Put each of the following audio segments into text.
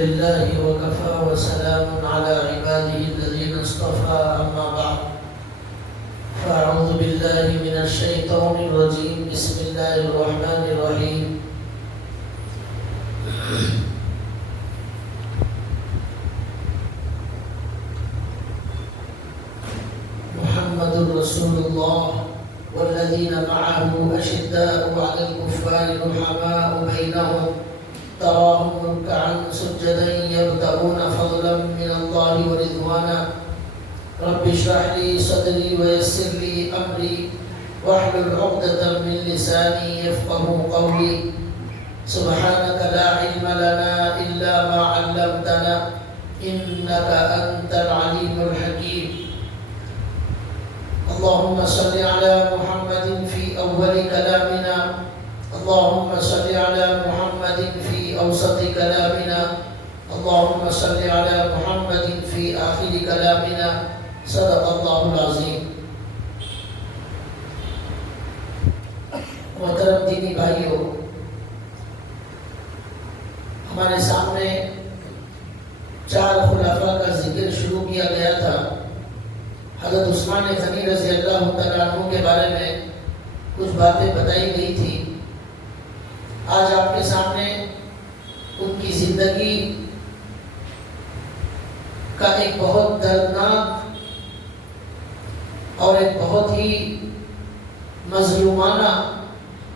لله وكفى وسلام على عباده الذين اصطفى أما بعد فأعوذ بالله من الشيطان الرجيم بسم الله الرحمن الرحيم محمد رسول الله والذين معه أشداء على الكفار رحماء بينهم تراهم ركعا سجدا يبتغون فضلا من الله ورضوانا رب اشرح لي صدري ويسر لي أمري واحلل عقدة من لساني يفقهوا قولي سبحانك لا علم لنا إلا ما علمتنا إنك أنت العليم الحكيم اللهم صل على محمد في أول كلامنا اللهم صل على محمد في أوسط كلامنا اللهم صل على محمد في آخر كلامنا صدق الله العظيم. محترم دینی بھائیوں، ہمارے سامنے 4 خلفاء کا ذکر شروع کیا گیا تھا. حضرت عثمان غنی رضی اللہ تعالیٰ عنہ کے بارے میں کچھ باتیں بتائی گئی تھی. آج آپ کے سامنے ان کی زندگی کا ایک بہت دردناک اور ایک بہت ہی مظلومانہ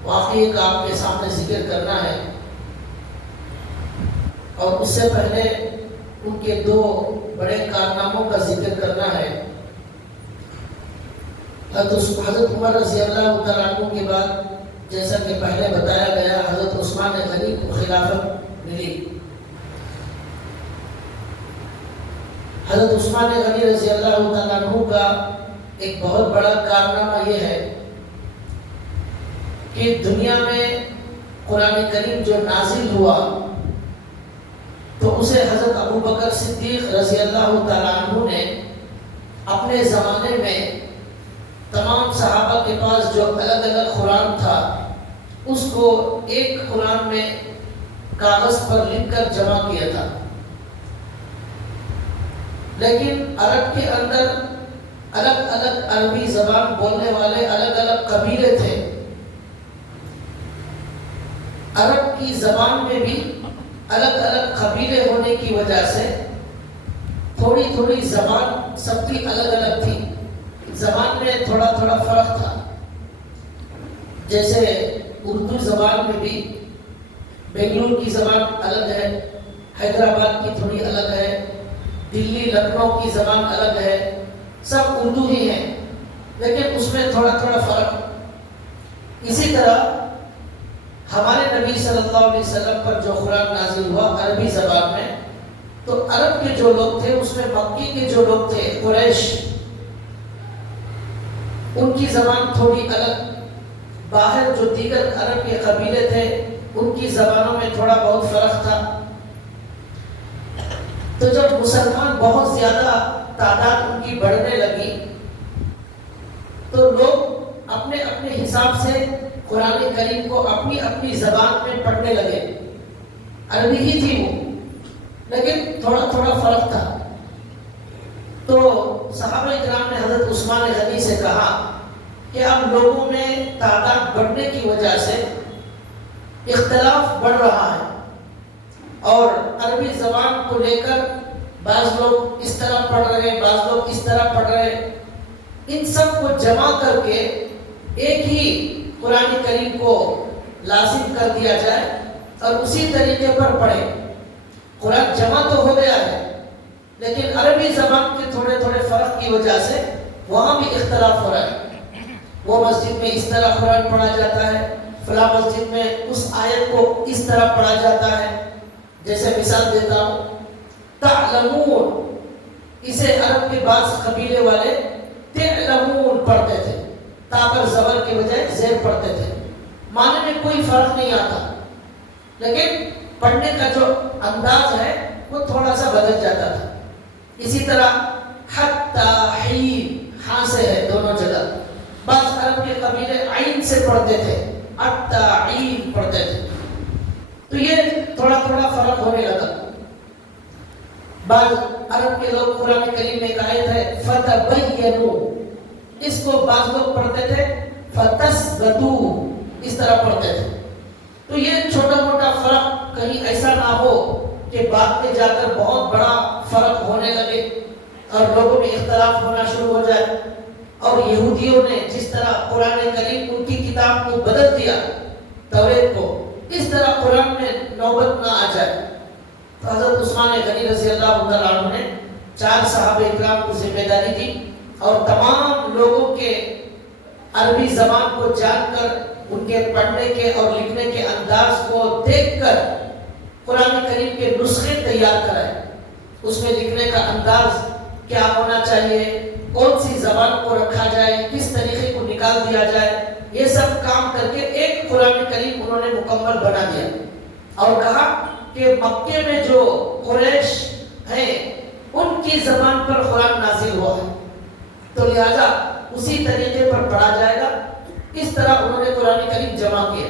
واقعے کا آپ کے سامنے ذکر کرنا ہے، اور اس سے پہلے ان کے 2 بڑے کارناموں کا ذکر کرنا ہے. حضرت عمر رضی اللہ تعالیٰ عنہ کے بعد جیسا کہ پہلے بتایا گیا حضرت عثمان غنی کو خلافت ملی. حضرت عثمان غنی رضی اللہ تعالیٰ عنہ کا ایک بہت بڑا کارنامہ یہ ہے کہ دنیا میں قرآن کریم جو نازل ہوا تو اسے حضرت ابو بکر صدیق رضی اللہ تعالیٰ عنہ نے اپنے زمانے میں تمام صحابہ کے پاس جو الگ الگ قرآن تھا اس کو ایک قرآن میں کاغذ پر لکھ کر جمع کیا تھا. لیکن عرب کے اندر الگ الگ عربی زبان بولنے والے الگ الگ قبیلے تھے. عرب کی زبان میں بھی الگ الگ قبیلے ہونے کی وجہ سے تھوڑی تھوڑی زبان سب کی الگ الگ تھی. زبان میں تھوڑا تھوڑا فرق تھا. جیسے اردو زبان میں بھی بنگلور کی زبان الگ ہے، حیدرآباد کی تھوڑی الگ ہے، دلی لکھنؤ کی زبان الگ ہے. سب اردو ہی ہے لیکن اس میں تھوڑا تھوڑا فرق. اسی طرح ہمارے نبی صلی اللہ علیہ وسلم پر جو قرآن نازل ہوا عربی زبان میں، تو عرب کے جو لوگ تھے اس میں مکی کے جو لوگ تھے قریش، ان کی زبان تھوڑی الگ. باہر جو دیگر عرب کے قبیلے تھے ان کی زبانوں میں تھوڑا بہت فرق تھا. تو جب مسلمان بہت زیادہ تعداد ان کی بڑھنے لگی تو لوگ اپنے اپنے حساب سے قرآن کریم کو اپنی اپنی زبان میں پڑھنے لگے. عربی ہی تھی وہ لیکن تھوڑا تھوڑا فرق تھا. تو صحابہ کرام نے حضرت عثمان غنی سے کہا کہ اب لوگوں میں تعداد بڑھنے کی وجہ سے اختلاف بڑھ رہا ہے اور عربی زبان کو لے کر بعض لوگ اس طرح پڑھ رہے ہیں، بعض لوگ اس طرح پڑھ رہے ہیں. ان سب کو جمع کر کے ایک ہی قرآن کریم کو لازم کر دیا جائے اور اسی طریقے پر پڑھے. قرآن جمع تو ہو گیا ہے لیکن عربی زبان کے تھوڑے تھوڑے فرق کی وجہ سے وہاں بھی اختلاف ہو رہا ہے. وہ مسجد میں اس طرح قرآن پڑھا جاتا ہے، فلاں مسجد میں اس آیت کو اس طرح پڑھا جاتا ہے. جیسے مثال دیتا ہوں، تعلمون اسے عرب کے بعض قبیلے والے تعلمون پڑھتے تھے، تا پر زبر کی بجائے زیر پڑھتے تھے. معنی میں کوئی فرق نہیں آتا لیکن پڑھنے کا جو انداز ہے وہ تھوڑا سا بدل جاتا تھا. اسی طرح حتی حین، ہاں سے ہے دونوں جگہ. بعض عرب کے قبیلے عین سے پڑھتے تھے، حتی عین پڑھتے تھے. تو یہ تھوڑا تھوڑا فرق ہونے لگا. بعض عرب کے لوگ قرآن کریم میں ایک آیت ہے فتبینوا، اس کو بعض لوگ پڑھتے تھے فتثبتوا، اس طرح پڑھتے تھے. تو یہ چھوٹا موٹا فرق کہیں ایسا نہ ہو کہ بعد میں جا کر بہت بڑا فرق ہونے لگے اور لوگوں میں اختلاف ہونا شروع ہو جائے. اور یہودیوں نے جس طرح قرآن کریم ان کی کتاب کو بدل دیا توریت کو، اس طرح قرآن میں نوبت نہ آ جائے. تو حضرت عثمان غنی رضی اللہ تعالیٰ عنہ نے 4 صحابہ اکرام کو ذمہ داری دی اور تمام لوگوں کے عربی زبان کو جان کر ان کے پڑھنے کے اور لکھنے کے انداز کو دیکھ کر قرآن کریم کے نسخے تیار کرائے. اس میں لکھنے کا انداز کیا ہونا چاہیے، کون سی زبان کو رکھا جائے، کس طریقے کو نکال دیا جائے، یہ سب کام کر کے ایک قرآن کریم انہوں نے مکمل بنا دیا. اور کہا کہ مکے میں جو قریش ہیں ان کی زبان پر قرآن نازل ہوا ہے، تو لہذا اسی طریقے پر پڑھا جائے گا. اس طرح انہوں نے قرآن کریم جمع کیا.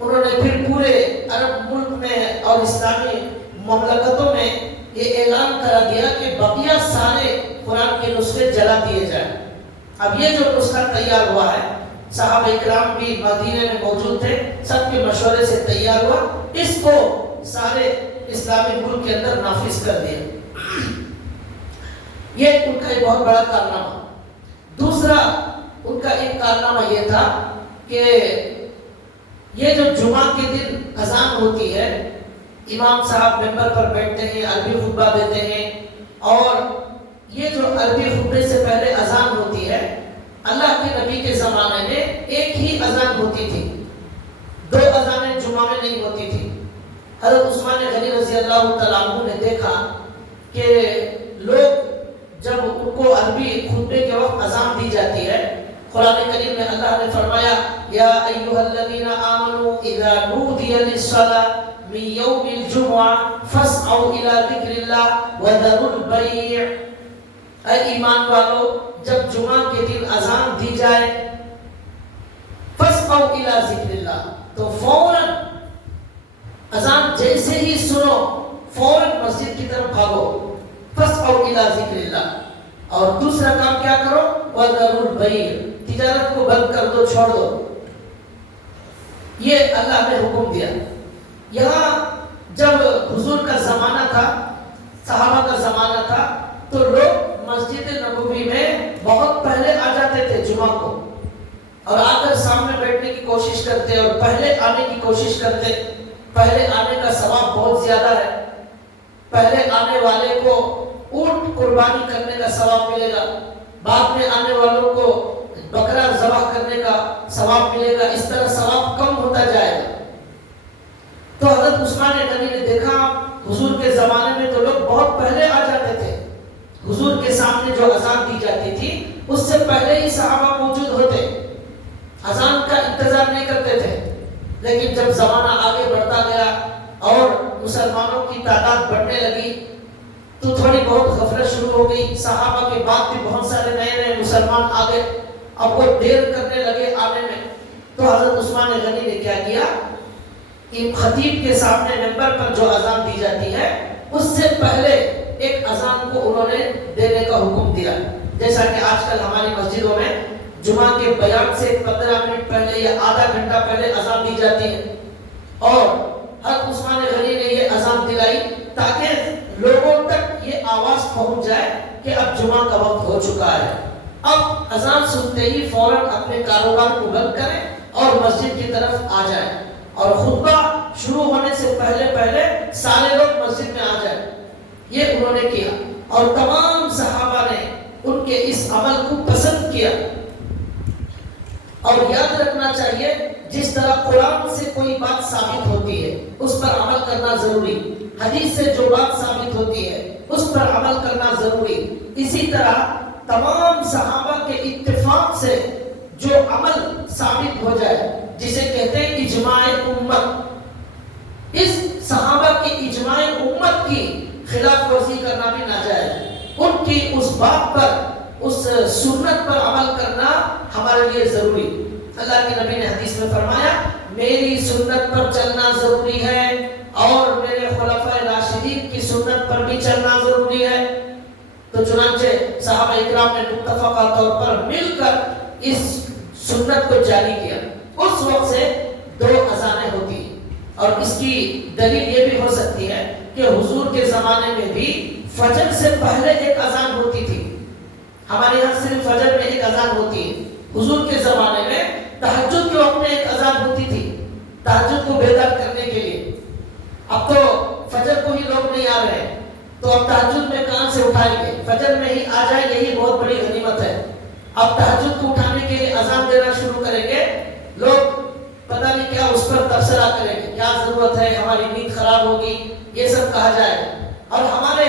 انہوں نے پھر پورے عرب ملک میں اور اسلامی مملکتوں میں یہ اعلان کرا دیا کہ بقیہ سارے قرآن کے نسخے جلا دیے جائیں. اب یہ جو نسخہ تیار ہوا ہے، صحابہ اکرام بھی مدینے میں موجود تھے، سب کے مشورے سے تیار ہوا، اس کو سارے اسلامی ملک کے اندر نافذ کر دیا. یہ ان کا ایک بہت بڑا کارنامہ. دوسرا ان کا ایک کارنامہ یہ تھا کہ یہ جو جمعہ کے دن اذان ہوتی ہے، امام صاحب ممبر پر بیٹھتے ہیں، عربی خطبہ دیتے ہیں، اور یہ جو عربی خطبے سے پہلے اذان ہوتی ہے، اللہ کے نبی کے زمانے میں ایک ہی اذان ہوتی تھی، 2 اذانیں جمعہ میں نہیں ہوتی تھی. حضرت عثمان غنی رضی اللہ تعالیٰ عنہ نے دیکھا کہ لوگ جب ان کو عربی خطبے کے وقت اذان دی جاتی ہے، قرآن کریم میں اللہ نے فرمایا یا ایھا الذین آمنوا اذا نودی للصلاۃ من یوم الجمعہ فاسعوا الی ذکر اللہ وذروا البیع. اے ایمان والو، جب جمعہ کے دن اذان دی جائے فاسعوا الی ذکر اللہ، تو فوراً اذان جیسے ہی سنو فوراً مسجد کی طرف بھاگو، فاسعوا الی ذکر اللہ. اور دوسرا کام کیا کرو، وذروا البیع، تجارت کو بند کر دو، چھوڑ دو. یہ اللہ نے حکم دیا. یہاں جب حضور کا زمانہ تھا، صحابہ کا زمانہ تھا، تو لوگ مسجد نبوی میں بہت پہلے آ جاتے تھے جمعہ کو، اور آ کر سامنے بیٹھنے کی کوشش کرتے اور پہلے آنے کی کوشش کرتے. پہلے آنے کا ثواب بہت زیادہ ہے. پہلے آنے والے کو اونٹ قربانی کرنے کا ثواب ملے گا، بعد میں آنے والوں کو بکرا ذبح کرنے کا ثواب ملے گا. اس طرح ثواب کم ہوتا جائے گا. تو حضرت عثمان غنی نے دیکھا حضور کے زمانے میں تو لوگ بہت پہلے آ جاتے تھے، حضور کے سامنے جو اذان دی جاتی تھی اس سے پہلے ہی صحابہ موجود ہوتے، اذان کا انتظار نہیں کرتے تھے. لیکن جب زمانہ آگے بڑھتا گیا اور مسلمانوں کی تعداد بڑھنے لگی تو تھوڑی بہت غفلت شروع ہو گئی. صحابہ کے بعد بھی بہت سارے نئے مسلمان آ گئے، اب وہ دیر کرنے لگے آنے میں. تو حضرت عثمان غنی نے کیا کیا کہ خطیب کے سامنے ممبر پر جو اذان دی جاتی ہے اس سے پہلے ایک اذان کو انہوں نے دینے کا حکم دیا. جیسا کہ آج کل ہماری مسجدوں میں جمعہ کے بیان سے 15 منٹ پہلے یا آدھا گھنٹہ پہلے اذان دی جاتی ہے، اور حضرت عثمان غنی نے یہ اذان دلائی تاکہ لوگوں تک یہ آواز پہنچ جائے کہ اب جمعہ کا وقت ہو چکا ہے. اب اذان سنتے ہی فوراً اپنے کاروبار کو بند کریں اور مسجد کی طرف آ جائیں، اور خطبہ شروع ہونے سے پہلے سارے لوگ مسجد میں آ جائیں. یہ انہوں نے کیا اور تمام صحابہ نے ان کے اس عمل کو پسند کیا. اور یاد رکھنا چاہیے جس طرح قرآن سے کوئی بات ثابت ہوتی ہے اس پر عمل کرنا ضروری، حدیث سے جو بات ثابت ہوتی ہے اس پر عمل کرنا ضروری، اسی طرح تمام صحابہ کے اتفاق سے جو عمل ثابت ہو جائے جسے کہتے ہیں اجماع امت، اس صحابہ کی اجماع امت کی خلاف ورزی کرنا بھی ناجائز. ان کی اس بات پر، اس سنت پر عمل کرنا ہمارے لیے ضروری. اللہ کے نبی نے حدیث میں فرمایا میری سنت پر چلنا ضروری ہے اور میرے خلفائے راشدین کی سنت پر بھی چلنا متوقع طور پر مل کر اس سنت کو جاری کیا. اس وقت سے 2 اذانیں ہوتی ہیں. اور اس کی دلیل یہ بھی ہو سکتی ہے کہ حضور کے زمانے میں بھی فجر سے پہلے ایک اذان ہوتی تھی. ہمارے یہاں صرف فجر میں ایک اذان ہوتی ہے. حضور کے زمانے میں تہجد کے وقت میں ایک اذان ہوتی تھی تہجد کو بیدار کرنے کے لیے. اب تو فجر کو ہی لوگ نہیں آ رہے تو اب تہجد میں کہاں سے اٹھائیں گے؟ فجر میں ہی آ جائے یہی بہت بڑی غنیمت ہے. اب تہجد کو اٹھانے کے لیے اذان دینا شروع کریں گے. لوگ پتہ نہیں کیا اس پر تبصرہ کریں گے, کیا ضرورت ہے, ہماری نیند خراب ہوگی, یہ سب کہا جائے. اور ہمارے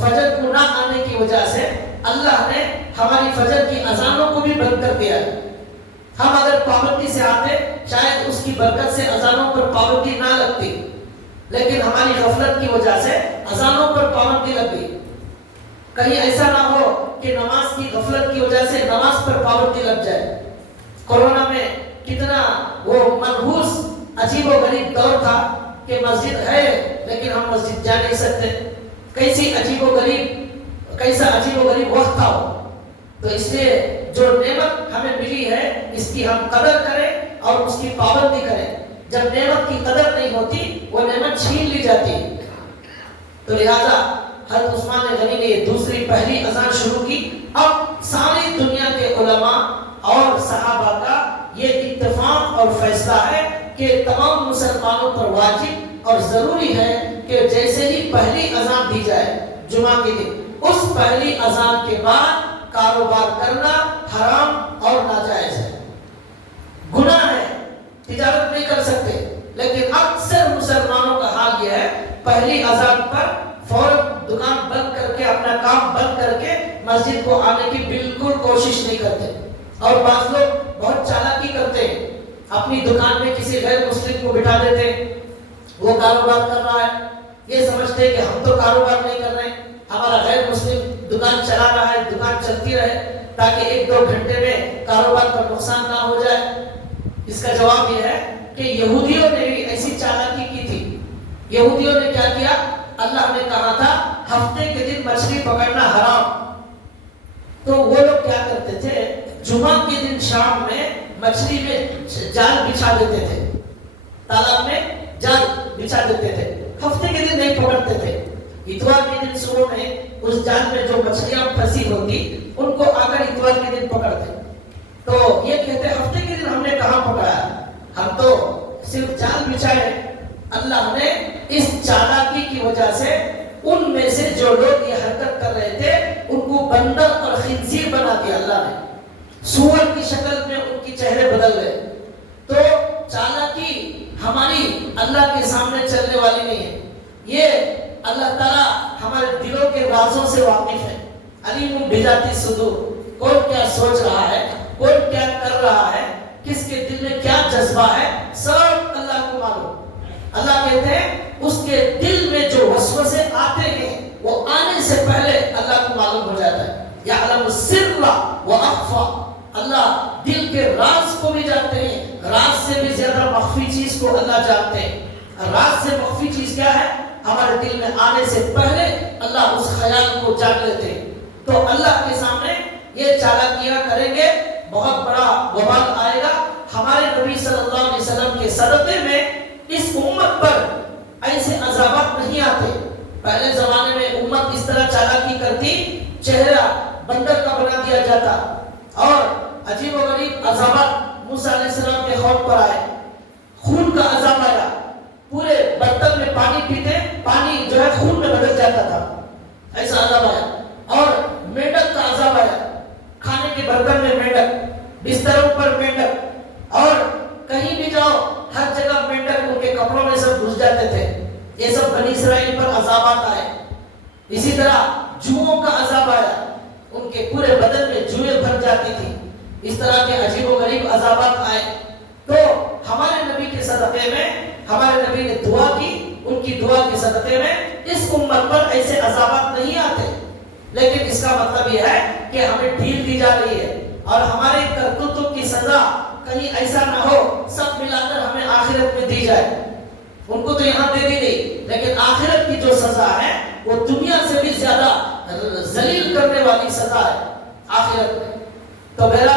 فجر کو نہ آنے کی وجہ سے اللہ نے ہماری فجر کی اذانوں کو بھی بند کر دیا ہے. ہم اگر پابندی سے آتے شاید اس کی برکت سے اذانوں پر پابندی نہ لگتی, لیکن ہماری غفلت کی وجہ سے اذانوں پر پابندی لگ گئی. کہیں ایسا نہ ہو کہ نماز کی غفلت کی وجہ سے نماز پر پابندی لگ جائے. کورونا میں کتنا وہ منحوس عجیب و غریب دور تھا کہ مسجد ہے لیکن ہم مسجد جا نہیں سکتے. کیسا عجیب و غریب وقت تھا. تو اس لیے جو نعمت ہمیں ملی ہے اس کی ہم قدر کریں اور اس کی پابندی کریں. جب نعمت کی قدر نہیں ہوتی وہ نعمت چھین لی جاتی ہے. تو لہذا حضرت عثمان غنی نے دوسری پہلی اذان شروع کی. اب ساری دنیا کے علماء اور صحابہ کا یہ اتفاق اور فیصلہ ہے کہ تمام مسلمانوں پر واجب اور ضروری ہے کہ جیسے ہی پہلی اذان دی جائے جمعہ کے دن, اس پہلی اذان کے بعد کاروبار کرنا حرام اور ناجائز ہے, گناہ ہے, تجارت نہیں کر سکتے. لیکن اکثر مسلمانوں کا حال یہ ہے پہلی اذان پر فوراً دکان بند کر کے اپنا کام بند کر کے مسجد کو آنے کی بالکل کوشش نہیں کرتے. اور بعض لوگ بہت چالاکی کرتے ہیں, اپنی دکان میں کسی غیر مسلم کو بٹھا دیتے ہیں, وہ کاروبار کر رہا ہے, یہ سمجھتے ہیں کہ ہم تو کاروبار نہیں کر رہے ہیں, ہمارا غیر مسلم دکان چلا رہا ہے, دکان چلتی رہے تاکہ 1-2 گھنٹے میں کاروبار پر نقصان نہ ہو جائے. اس کا جواب یہ ہے کہ یہودیوں نے بھی ایسی چالاکی کی تھی. یہودیوں نے کیا کیا؟ اللہ نے کہا تھا ہفتے کے دن مچھلی پکڑنا حرام, تو وہ لوگ کیا کرتے تھے جمعہ کے دن شام میں مچھلی میں جال بچھا دیتے تھے, تالاب میں جال بچھا دیتے تھے, ہفتے کے دن نہیں پکڑتے تھے. اتوار کے دن صبح میں اس جال میں جو مچھلیاں پھنسی ہوتی ان کو آ کر اتوار کے دن پکڑتے. تو یہ کہتے ہفتے کے دن ہم نے کہاں پکڑا, ہم تو صرف جال بچھائے. اللہ نے اس چالاکی کی وجہ سے ان میں سے جو لوگ یہ حرکت کر رہے تھے ان کو بندر اور خنزیر بنا دیا. اللہ نے سور کی شکل میں ان کی چہرے بدل گئے. تو چالاکی ہماری اللہ کے سامنے چلنے والی نہیں ہے. یہ اللہ تعالیٰ ہمارے دلوں کے رازوں سے واقف ہے. علیم بذات الصدور, کون کیا سوچ رہا ہے, کون کیا کر رہا ہے, کس کے دل میں کیا جذبہ ہے, سب اللہ کو معلوم. اللہ کہتے ہیں اس کے دل میں جو وسوسے آتے ہیں وہ آنے سے پہلے اللہ کو معلوم ہو جاتا ہے. یعلم السر واخفى, اللہ دل کے راز کو بھی جانتے ہیں, راز سے بھی زیادہ مخفی چیز کو اللہ جانتے ہیں. راز سے مخفی چیز کیا ہے؟ ہمارے دل میں آنے سے پہلے اللہ اس خیال کو جان لیتے ہیں. تو اللہ کے سامنے یہ چالاکیاں کریں گے, بہت بڑا وبال آئے گا. ہمارے نبی صلی اللہ علیہ وسلم کے صدقے میں اس امت پر ایسے عذابات نہیں آتے. پہلے زمانے میں امت اس طرح چالاکی کرتی, چہرہ بندر کا بنا دیا جاتا اور عجیب و غریب عذابات موسیٰ علیہ السلام کے قوم پر آئے. خون کا عذاب آیا, پورے برتن میں پانی پیتے, پانی جو ہے خون میں بدل جاتا تھا, ایسا عذاب آیا. اور مینڈک کا عذاب آیا, کھانے کے برتن میں مینڈک, بستروں پر مینڈک, اور کہیں بھی جاؤ ہر جگہ مینڈک ان کے کپڑوں میں سب گھس جاتے تھے. یہ سب بنی اسرائیل پر عذابات آئے. اسی طرح جوؤں کا عذاب آیا, ان کے پورے بدن میں جوئیں بھر جاتی تھی. اس طرح کے عجیب و غریب عذابات آئے. تو ہمارے نبی کے صدقے میں ہمارے نبی نے دعا کی, ان کی دعا کے صدقے میں اس امت پر ایسے عذابات نہیں آتے. لیکن اس کا مطلب یہ ہے کہ ہمیں ڈھیل دی جا رہی ہے اور ہمارے کرتوتوں کی سزا کہیں ایسا نہ ہو سب ملا کر ہمیں آخرت میں دی جائے. ان کو تو یہاں دے دی گئی, لیکن آخرت کی جو سزا ہے وہ دنیا سے بھی زیادہ ذلیل کرنے والی سزا ہے. آخرت آخرت میں. تو میرا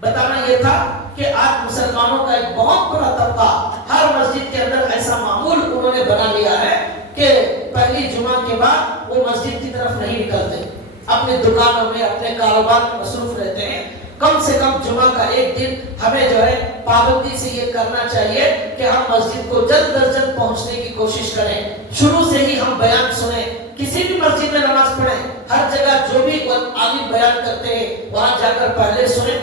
بتانا یہ تھا کہ آج مسلمانوں کا ایک بہت بڑا طبقہ ہر مسجد کے اندر ایسا معمول انہوں نے بنا لیا ہے کہ پہلی جمعہ کے بعد وہ مسجد کی طرف نہیں نکلتے، اپنے دکانوں میں اپنے کاروبار میں مصروف رہتے ہیں. کم سے کم جمعہ کا ایک دن ہمیں جو ہے پابندی سے یہ کرنا چاہیے کہ ہم مسجد کو جلد از جلد پہنچنے کی کوشش کریں. شروع سے ہی ہم بیان سنیں، کسی بھی مسجد میں نماز پڑھیں، ہر جگہ جو بھی عالم بیان کرتے ہیں وہاں جا کر پہلے سنیں.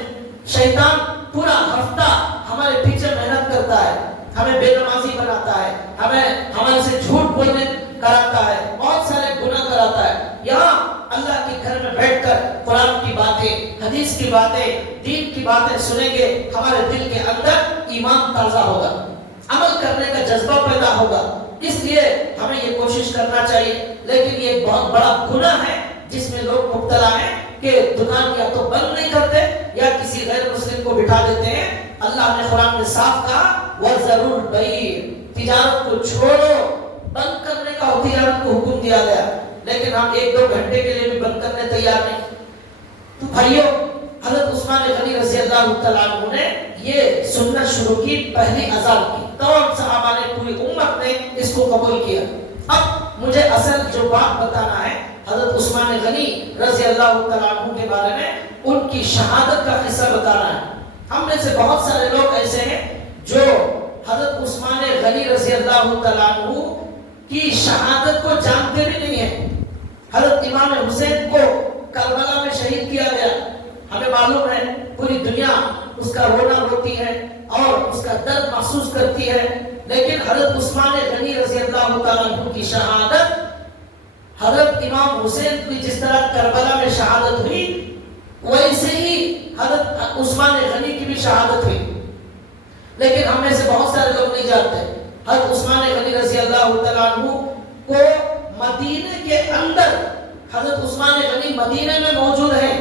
شیطان پورا ہفتہ ہمارے پیچھے محنت کرتا ہے، ہمیں بے نمازی بناتا ہے، ہمارے سے جھوٹ بولنے کراتا ہے، بہت سارے گناہ کراتا ہے. یہاں اللہ کے گھر میں بیٹھ کر قرآن کی باتیں، حدیث کی باتیں، دین کی باتیں سنیں گے، ہمارے دل کے اندر ایمان تازہ ہوگا، عمل کرنے کا جذبہ پیدا ہوگا. اس لیے ہمیں یہ کوشش کرنا چاہیے. لیکن یہ بہت بڑا گناہ ہے جس میں لوگ مبتلا ہیں کہ دکان یا تو بند نہیں کرتے یا کسی غیر مسلم کو بٹھا دیتے ہیں. اللہ نے قرآن میں صاف کہا وَذَرُوا الْبَيْعَ، تجارت کو چھوڑو، بند کرنے کا تجارت کو حکم دیا گیا. لیکن ہم 1-2 گھنٹے کے لیے بھی بند کرنے تیار نہیں. تو بھائیو، حضرت عثمان غنی رضی اللہ تعالیٰ عنہ نے یہ سنت شروع کی، پہلی اذان کی. تمام صحابہ نے، پوری امت نے اس کو قبول کیا. اب مجھے اصل جو بات بتانا ہے حضرت عثمان غنی رضی اللہ تعالیٰ عنہ کے بارے میں، ان کی شہادت کا قصہ بتانا ہے. ہم میں سے بہت سارے لوگ ایسے ہیں جو حضرت عثمان غنی رضی اللہ تعالیٰ عنہ کی شہادت کو جانتے بھی نہیں ہیں. حضرت امام حسین کو کربلا میں شہید کیا گیا. ہمیں معلوم ہے پوری دنیا اس کا رونا روتی ہے اور اس کا درد محسوس کرتی ہے. لیکن حضرت عثمان غنی رضی اللہ تعالیٰ عنہ کی شہادت، حضرت امام حسین کی جس طرح کربلا میں شہادت ہوئی، ویسے ہی حضرت عثمان غنی کی بھی شہادت ہوئی. لیکن ہم میں سے بہت سارے لوگ نہیں جانتے حضرت عثمان غنی رضی اللہ تعالیٰ عنہ کو مدینے کے اندر، حضرت عثمان غنی مدینے میں موجود ہیں،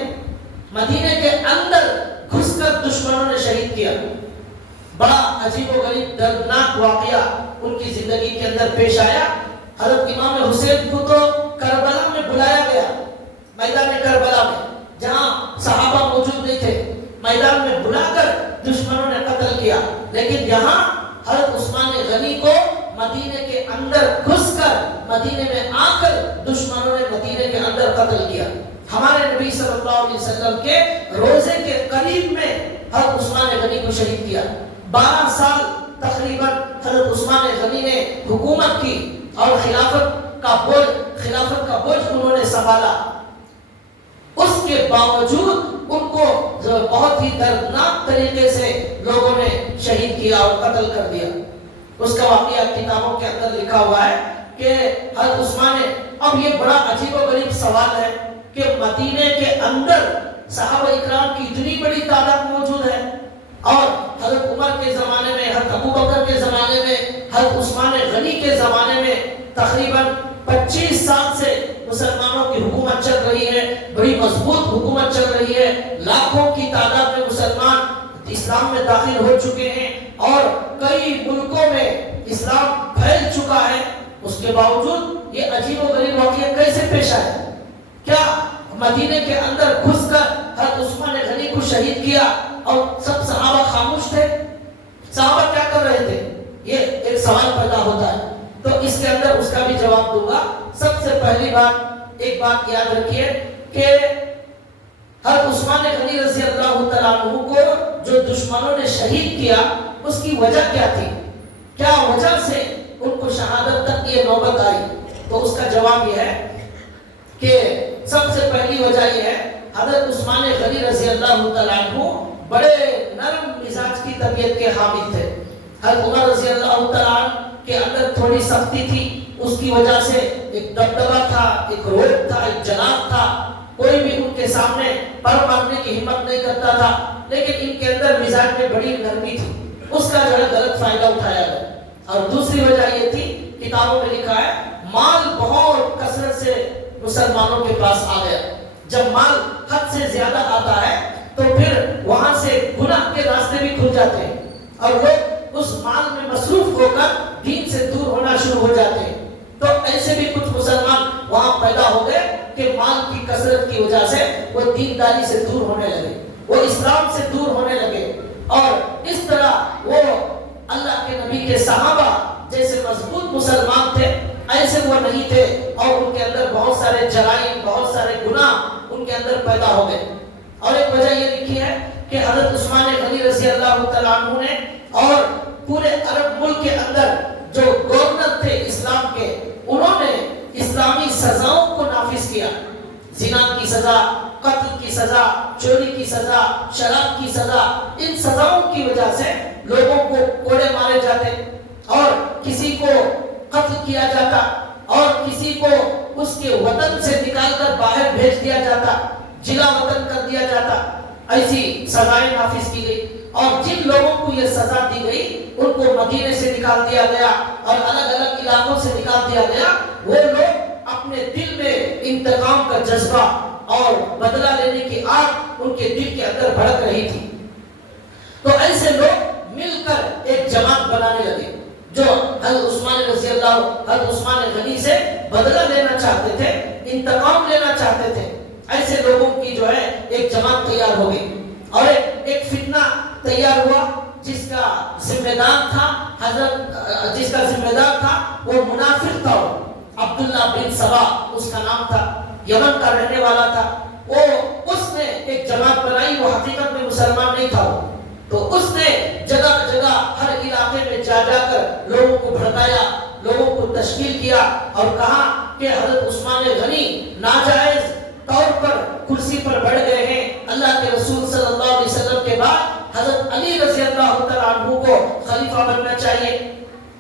مدینے کے اندر گھس کر دشمنوں نے شہید کیا. بڑا عجیب و غریب دردناک واقعہ ان کی زندگی کے اندر پیش آیا. حضرت امام حسین کو تو کربلا میں بلایا گیا، میدان کربلا میں جہاں صحابہ موجود نہیں تھے، میدان میں بلا کر دشمنوں نے قتل کیا. لیکن یہاں حضرت عثمان غنی کو مدینے کے اندر گھس کر، مدینے میں آ کر دشمنوں نے مدینے کے اندر قتل کیا. ہمارے نبی صلی اللہ علیہ وسلم کے روزے کے قریب میں حضرت عثمان غنی کو شہید کیا. 12 سال تقریباً حضرت عثمان غنی نے حکومت کی اور خلافت کا بوجھ انہوں نے سنبھالا. اس کے باوجود ان کو بہت ہی دردناک طریقے سے لوگوں نے شہید کیا اور قتل کر دیا. اس کا واقعہ کتابوں کے اندر لکھا ہوا ہے کہ حضرت عثمان، اب یہ بڑا عجیب و غریب سوال ہے کہ مدینے کے اندر صحابہ اکرام کی اتنی بڑی تعداد موجود ہے اور حضرت عمر کے زمانے میں، حضرت ابو بکر کے زمانے میں، حضرت عثمان غنی کے زمانے میں تقریباً 25 سال سے مسلمانوں کی حکومت چل رہی ہے، بڑی مضبوط حکومت چل رہی ہے. لاکھوں کی تعداد میں مسلمان اسلام میں داخل ہو چکے ہیں اور کئی ملکوں میں اسلام پھیل چکا ہے. اس کے باوجود یہ عجیب و غریب واقعہ کیسے پیش آیا؟ کیا مدینے کے اندر گھس کر حضرت عثمان غنی کو شہید کیا اور سب صحابہ خاموش تھے؟ صحابہ کیا کر رہے تھے؟ یہ ایک سوال پیدا ہوتا ہے. تو اس کے اندر اس کا بھی جواب دوں گا. سب سے پہلی بات، ایک بات یاد رکھیے کہ حضرت عثمان غنی رضی اللہ تعالیٰ عنہ کو جو دشمنوں نے شہید کیا، اس کی وجہ کیا تھی؟ کیا وجہ سے ان کو شہادت تک یہ نوبت آئی؟ تو اس کا جواب یہ ہے کہ سب سے پہلی وجہ یہ ہے، حضرت عثمان غنی رضی اللہ تعالیٰ عنہ بڑے نرم مزاج کی طبیعت کے حامل تھے. حضرت عمر رضی اللہ تعالیٰ عنہ کے اندر تھوڑی سختی تھی، اس کی وجہ سے ایک دبدبا تھا، ایک روب تھا، ایک جلال تھا. کوئی بھی ان کے سامنے پر مارنے کی ہمت نہیں کرتا تھا. لیکن ان کے اندر مزاج میں بڑی نرمی تھی، اس کا جو ہے غلط فائدہ اٹھایا گیا. اور دوسری وجہ یہ تھی، کتابوں میں لکھا ہے، مال بہت کثرت سے مسلمانوں کے پاس آ گیا. جب مال حد سے زیادہ آتا ہے تو پھر وہاں سے گناہ کے راستے بھی کھل جاتے ہیں اور لوگ اس مال میں مصروف ہو کر دین سے دور ہونا شروع ہو جاتے ہیں. تو ایسے بھی کچھ مسلمان وہاں پیدا ہو گئے کہ مال کی کثرت کی وجہ سے وہ دینداری سے دور ہونے لگے، وہ اسلام سے دور ہونے لگے، اور اس طرح وہ اللہ کے نبی کے صحابہ جیسے مضبوط مسلمان تھے ایسے وہ نہیں تھے، اور ان کے اندر بہت سارے جرائم، بہت سارے گناہ ان کے اندر پیدا ہو گئے۔ اور ایک وجہ یہ لکھی ہے کہ حضرت عثمان غنی رضی اللہ تعالیٰ عنہ نے اور پورے عرب ملک کے اندر جو گورنر تھے اسلام کے، انہوں نے اسلامی سزاؤں کو نافذ کیا، زنا کی سزا، قتل کی سزا، چوری کی سزا، شراب کی سزا۔ ان سزاؤں کی وجہ سے لوگوں کو کوڑے مارے جاتے، اور کسی کو قتل کیا جاتا، اور کسی کو اس کے وطن سے نکال کر باہر بھیج دیا جاتا، جلا وطن کر دیا جاتا۔ ایسی سزائیں نافذ کی گئی، اور جن لوگوں کو یہ سزا دی گئی ان کو مدینے سے نکال دیا گیا اور الگ الگ علاقوں سے نکال دیا گیا۔ وہ لوگ اپنے دل میں انتقام کا جذبہ اور بدلہ لینے کی آگ ان کے دل کے اندر بھڑک رہی تھی، تو ایسے لوگ مل کر ایک جماعت بنانے لگے جو حضرت عثمان رضی اللہ، حضرت عثمان غنی سے بدلہ لینا چاہتے تھے، انتقام لینا چاہتے تھے۔ ایسے لوگوں کی جو ہے ایک جماعت تیار ہو گئی، اور ایک فتنہ تیار ہوا جس کا ذمہ دار تھا وہ منافق تھا، عبداللہ بن سبا اس کا نام تھا، یمن کا رہنے والا تھا۔ اس نے ایک جماعت بنائی، وہ حقیقت میں مسلمان نہیں تھا، تو اس نے جگہ جگہ ہر علاقے میں جا کر لوگوں کو بھڑکایا، لوگوں کو تشکیل کیا، اور کہا کہ حضرت عثمان غنی ناجائز طور پر کرسی پر بیٹھ گئے ہیں، اللہ کے رسول صلی اللہ علیہ وسلم کے بعد حضرت علی رضی اللہ تعالیٰ عنہ کو خلیفہ بننا چاہیے،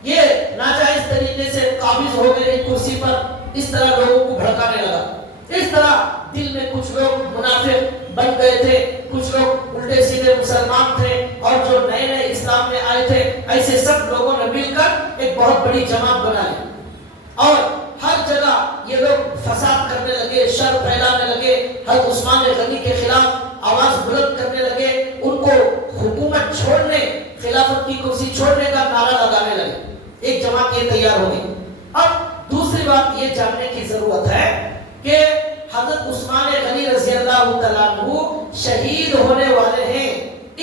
یہ ناجائز طریقے سے قابض ہو گئے ہیں کرسی پر۔ اس طرح لوگوں کو بھڑکانے لگا۔ اس طرح دل میں کچھ لوگ منافق بن گئے تھے، کچھ لوگ الٹے سیدھے مسلمان تھے، اور جو نئے نئے اسلام میں آئے تھے، ایسے سب لوگوں نے مل کر ایک بہت بڑی جماعت بنائی، اور ہر جگہ یہ لوگ فساد کرنے لگے، شر پھیلانے لگے، حضرت عثمان غنی کے خلاف آواز بلند کرنے لگے، ان کو حکومت چھوڑنے، خلافت کی کرسی چھوڑنے کا نعرہ لگانے لگے۔ ایک جماعت یہ تیار ہو گئی۔ اب دوسری بات یہ جاننے کی ضرورت ہے کہ حضرت عثمان غنی رضی اللہ تعالیٰ عنہ شہید ہونے والے ہیں،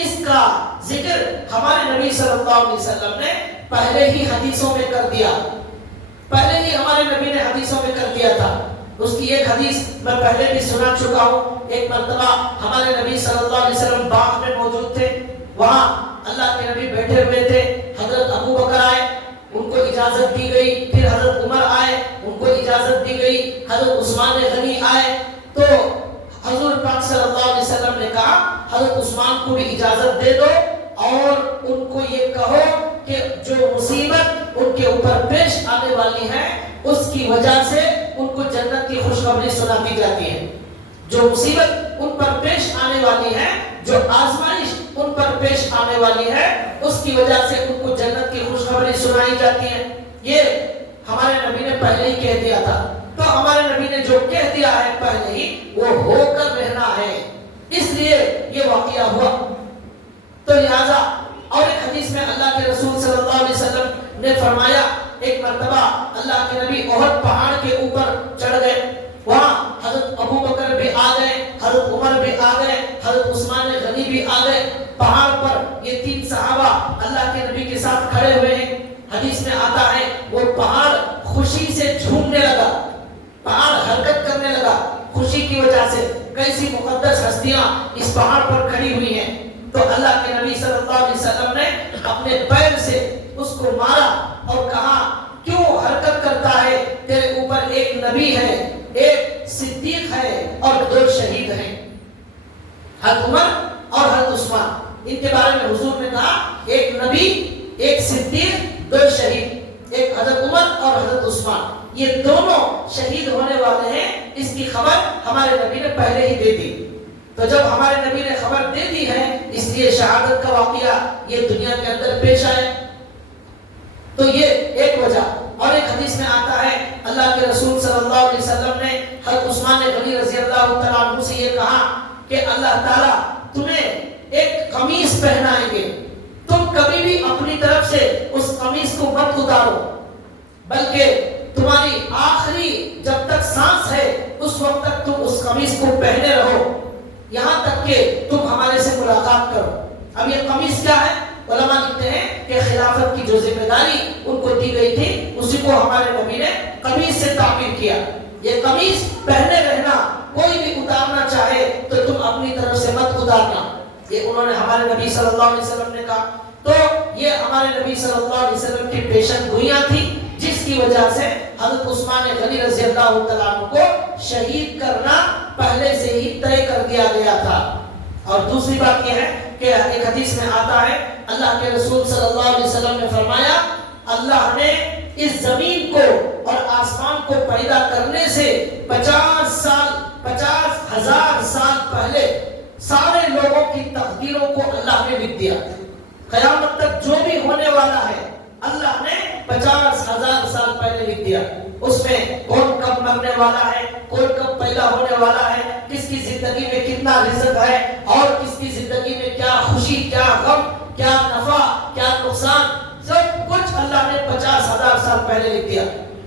اس کا ذکر ہمارے نبی صلی اللہ علیہ وسلم نے پہلے ہی حدیثوں میں کر دیا، پہلے ہی ہمارے نبی نے حدیثوں میں کر دیا تھا۔ اس کی ایک حدیث میں پہلے بھی سنا چکا ہوں۔ ایک مرتبہ ہمارے نبی صلی اللہ علیہ وسلم باغ میں موجود تھے، وہاں اللہ کے نبی بیٹھے ہوئے تھے، حضرت ابو بکر آئے، ان کو اجازت دی گئی، پھر حضرت عمر آئے، ان کو اجازت دی گئی، حضرت عثمان غنی آئے، تو حضور پاک صلی اللہ علیہ وسلم نے کہا حضرت عثمان کو بھی اجازت دے دو، اور ان کو یہ کہو کہ جو مصیبت ان کے اوپر پیش آنے والی ہے اس کی وجہ سے ان کو جنت کی خوشخبری سنا دی جاتی ہے۔ جو مصیبت ان پر پیش آنے والی ہے، جو آزمائش ان پر پیش آنے والی ہے، اس کی وجہ سے ان کو جنت کی خوشخبری سنائی جاتی ہے۔ یہ ہمارے نبی نے پہلے ہی کہہ دیا تھا، تو ہمارے نبی نے جو کہہ دیا ہے پہلے ہی وہ ہو کر رہنا ہے، اس لیے یہ واقعہ ہوا۔ تو لہذا اور ایک حدیث میں اللہ کے رسول صلی اللہ علیہ وسلم نے فرمایا، ایک مرتبہ اللہ کے نبی احد پہاڑ کے اوپر چڑھ گئے، وہاں حضرت ابو بکر بھی آ گئے، حضرت عمر بھی آ گئے، حضرت عثمان غنی بھی آ گئے۔ پہاڑ پر یہ تین صحابہ اللہ کے نبی کے ساتھ کھڑے ہوئے ہیں۔ حدیث میں آتا ہے وہ پہاڑ خوشی سے جھومنے لگا، پہاڑ حرکت کرنے لگا خوشی کی وجہ سے۔ کیسی مقدس ہستیاں اس پہاڑ پر کھڑی ہوئی ہیں۔ تو اللہ کے نبی صلی اللہ علیہ وسلم نے اپنے پیر سے اس کو مارا اور کہا کیوں حرکت کرتا ہے؟ تیرے اوپر ایک نبی ہے، ایک صدیق ہے، اور دو شہید ہیں، حضرت عمر اور حضرت عثمان۔ ان کے بارے میں حضور نے کہا ایک نبی، ایک صدیق، دو شہید، ایک حضرت عمر اور حضرت عثمان، یہ دونوں شہید ہونے والے ہیں۔ اس کی خبر ہمارے نبی نے پہلے ہی دے دی۔ تو جب ہمارے نبی نے خبر دے دی ہے، اس لیے شہادت کا واقعہ یہ دنیا کے اندر پیش آئے۔ تو یہ ایک وجہ۔ اور ایک حدیث میں آتا ہے اللہ کے رسول صلی اللہ علیہ وسلم نے حضرت عثمان غنی رضی اللہ تعالیٰ عنہ سے یہ کہا کہ اللہ تعالیٰ تمہیں ایک قمیص پہنائیں گے، تم کبھی بھی اپنی طرف سے اس قمیص کو مت اتارو، بلکہ تمہاری آخری جب تک سانس ہے اس اس وقت تک تم اس قمیص کو پہنے رہو یہاں تک کہ تم ہمارے سے ملاقات کرو. اب یہ قمیص کیا ہے؟ علماء لکھتے ہیں کہ خلافت کی جو ذمہ داری ان کو دی گئی تھی اسی کو ہمارے نبی نے قمیص سے تعبیر کیا. یہ قمیص پہنے رہنا، کوئی بھی اتارنا چاہے تو تم اپنی طرف سے مت اتارنا. یہ انہوں نے ہمارے نبی صلی اللہ علیہ وسلم نے کہا. تو یہ ہمارے نبی صلی اللہ علیہ وسلم کی پیشن گوئیاں تھی جس کی وجہ سے حضرت عثمان غنی رضی اللہ تعالیٰ عنہ کو شہید کرنا پہلے سے ہی طے کر دیا گیا تھا. اور دوسری بات یہ ہے کہ ایک حدیث میں آتا ہے اللہ کے رسول صلی اللہ علیہ وسلم نے فرمایا اللہ نے اس زمین کو اور آسمان کو پیدا کرنے سے 50,000 سال پہلے سارے لوگوں کی تقدیروں کو اللہ نے لکھ دیا. قیامت تک جو بھی ہونے والا ہے اللہ نے 50,000 سال پہلے لکھ دیا. اس میں کون کب مرنے والا ہے، کون کب پیدا ہونے والا ہے، کس کی زندگی میں کتنا رزق ہے اور کس کی زندگی میں کیا خوشی، کیا غم، کیا نفع، کیا نقصان، سب کچھ اللہ نے 50,000 سال پہلے لکھ دیا.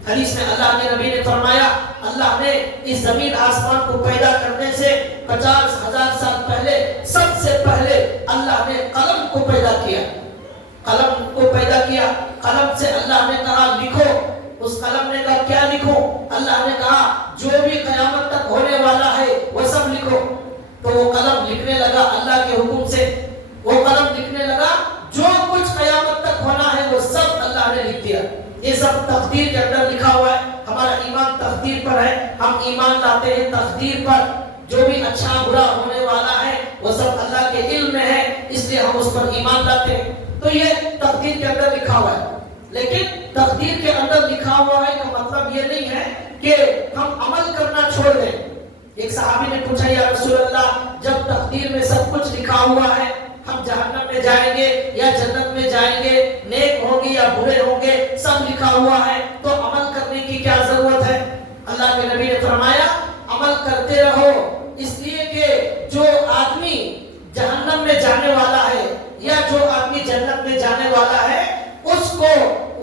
حدیث میں اللہ کے نبی نے فرمایا اللہ نے اس زمین آسمان کو پیدا کرنے سے 50,000 سال پہلے سب سے پہلے اللہ نے قلم کو پیدا کیا. قلم کو پیدا کیا. قلم سے اللہ نے کہا لکھو. اس قلم نے کہا کیا لکھو؟ اللہ نے کہا جو بھی قیامت تک ہونے والا ہے وہ سب لکھو. تو وہ قلم لکھنے لگا اللہ کے حکم سے. وہ قلم لکھنے لگا جو کچھ قیامت تک ہونا ہے وہ سب اللہ نے لکھ دیا. یہ سب تقدیر کے اندر لکھا ہوا ہے. ہمارا ایمان تقدیر پر ہے. ہم ایمان لاتے ہیں تقدیر پر. جو بھی اچھا برا ہونے والا ہے وہ سب اللہ کے علم میں ہے، اس لیے ہم اس پر ایمان لاتے ہیں. تو یہ تقدیر کے اندر لکھا ہوا ہے. لیکن تقدیر کے اندر لکھا ہوا ہے کا مطلب یہ نہیں ہے کہ ہم عمل کرنا چھوڑ دیں. ایک صحابی نے پوچھا یا رسول اللہ جب تقدیر میں سب کچھ لکھا ہوا ہے، ہم جہنم میں جائیں گے یا جنت میں جائیں گے، نیک ہوں گے یا برے ہوں گے، سب لکھا ہوا ہے، تو عمل کرنے کی کیا ضرورت ہے؟ اللہ کے نبی نے فرمایا عمل کرتے رہو، اس لیے کہ جو آدمی جہنم میں جانے والا ہے یا جو آدمی جنت میں جانے والا ہے اس کو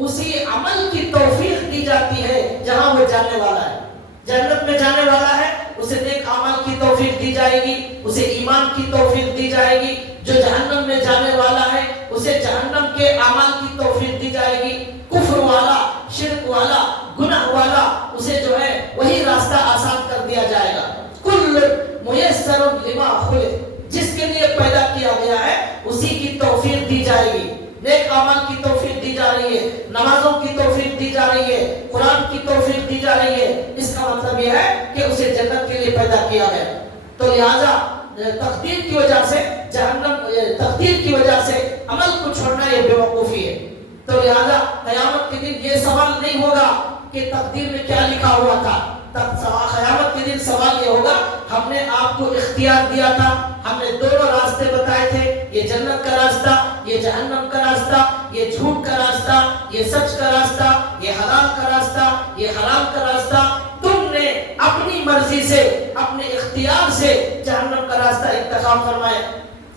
اسی عمل کی توفیق دی جاتی ہے جہاں وہ جانے والا ہے. جنت میں جانے والا ہے اسے نیک اعمال کی توفیق دی جائے گی، اسے ایمان کی توفیق دی جائے گی. جو جہنم میں جانے والا ہے اسے جہنم کے اعمال کی توفیق دی جائے گی. کفر والا، شرک والا، گناہ والا اسے جو ہے وہی راستہ آسان کر دیا جائے گا. کل میسر لما خلق، جس کے لیے پیدا کیا گیا ہے اسی کی توفیق دی جائے گی. نیک اعمال کی توفیق دی جا رہی ہے، نمازوں کی توفیق دی جا رہی ہے، قرآن کی توفیق دی جا رہی ہے. اس کا مطلب یہ ہے کہ اسے جنت کے لیے پیدا کیا گیا. تو لہذا تقدیر کی وجہ سے تقدیر کی وجہ سے عمل کو چھوڑنا یہ بے وقوفی ہے. تو لہذا قیامت کے دن یہ سوال نہیں ہوگا کہ تقدیر میں کیا لکھا ہوا تھا. قیامت کے دن سوال یہ ہوگا ہم نے آپ کو اختیار دیا تھا، ہم نے دونوں راستے بتائے تھے، یہ جنت کا راستہ، یہ جہنم کا راستہ، یہ جھوٹ کا راستہ، یہ سچ کا راستہ، یہ حلال کا راستہ، یہ حرام کا راستہ. تم نے اپنی مرضی سے، اپنے اختیار سے جہنم کا راستہ انتخاب فرمایا.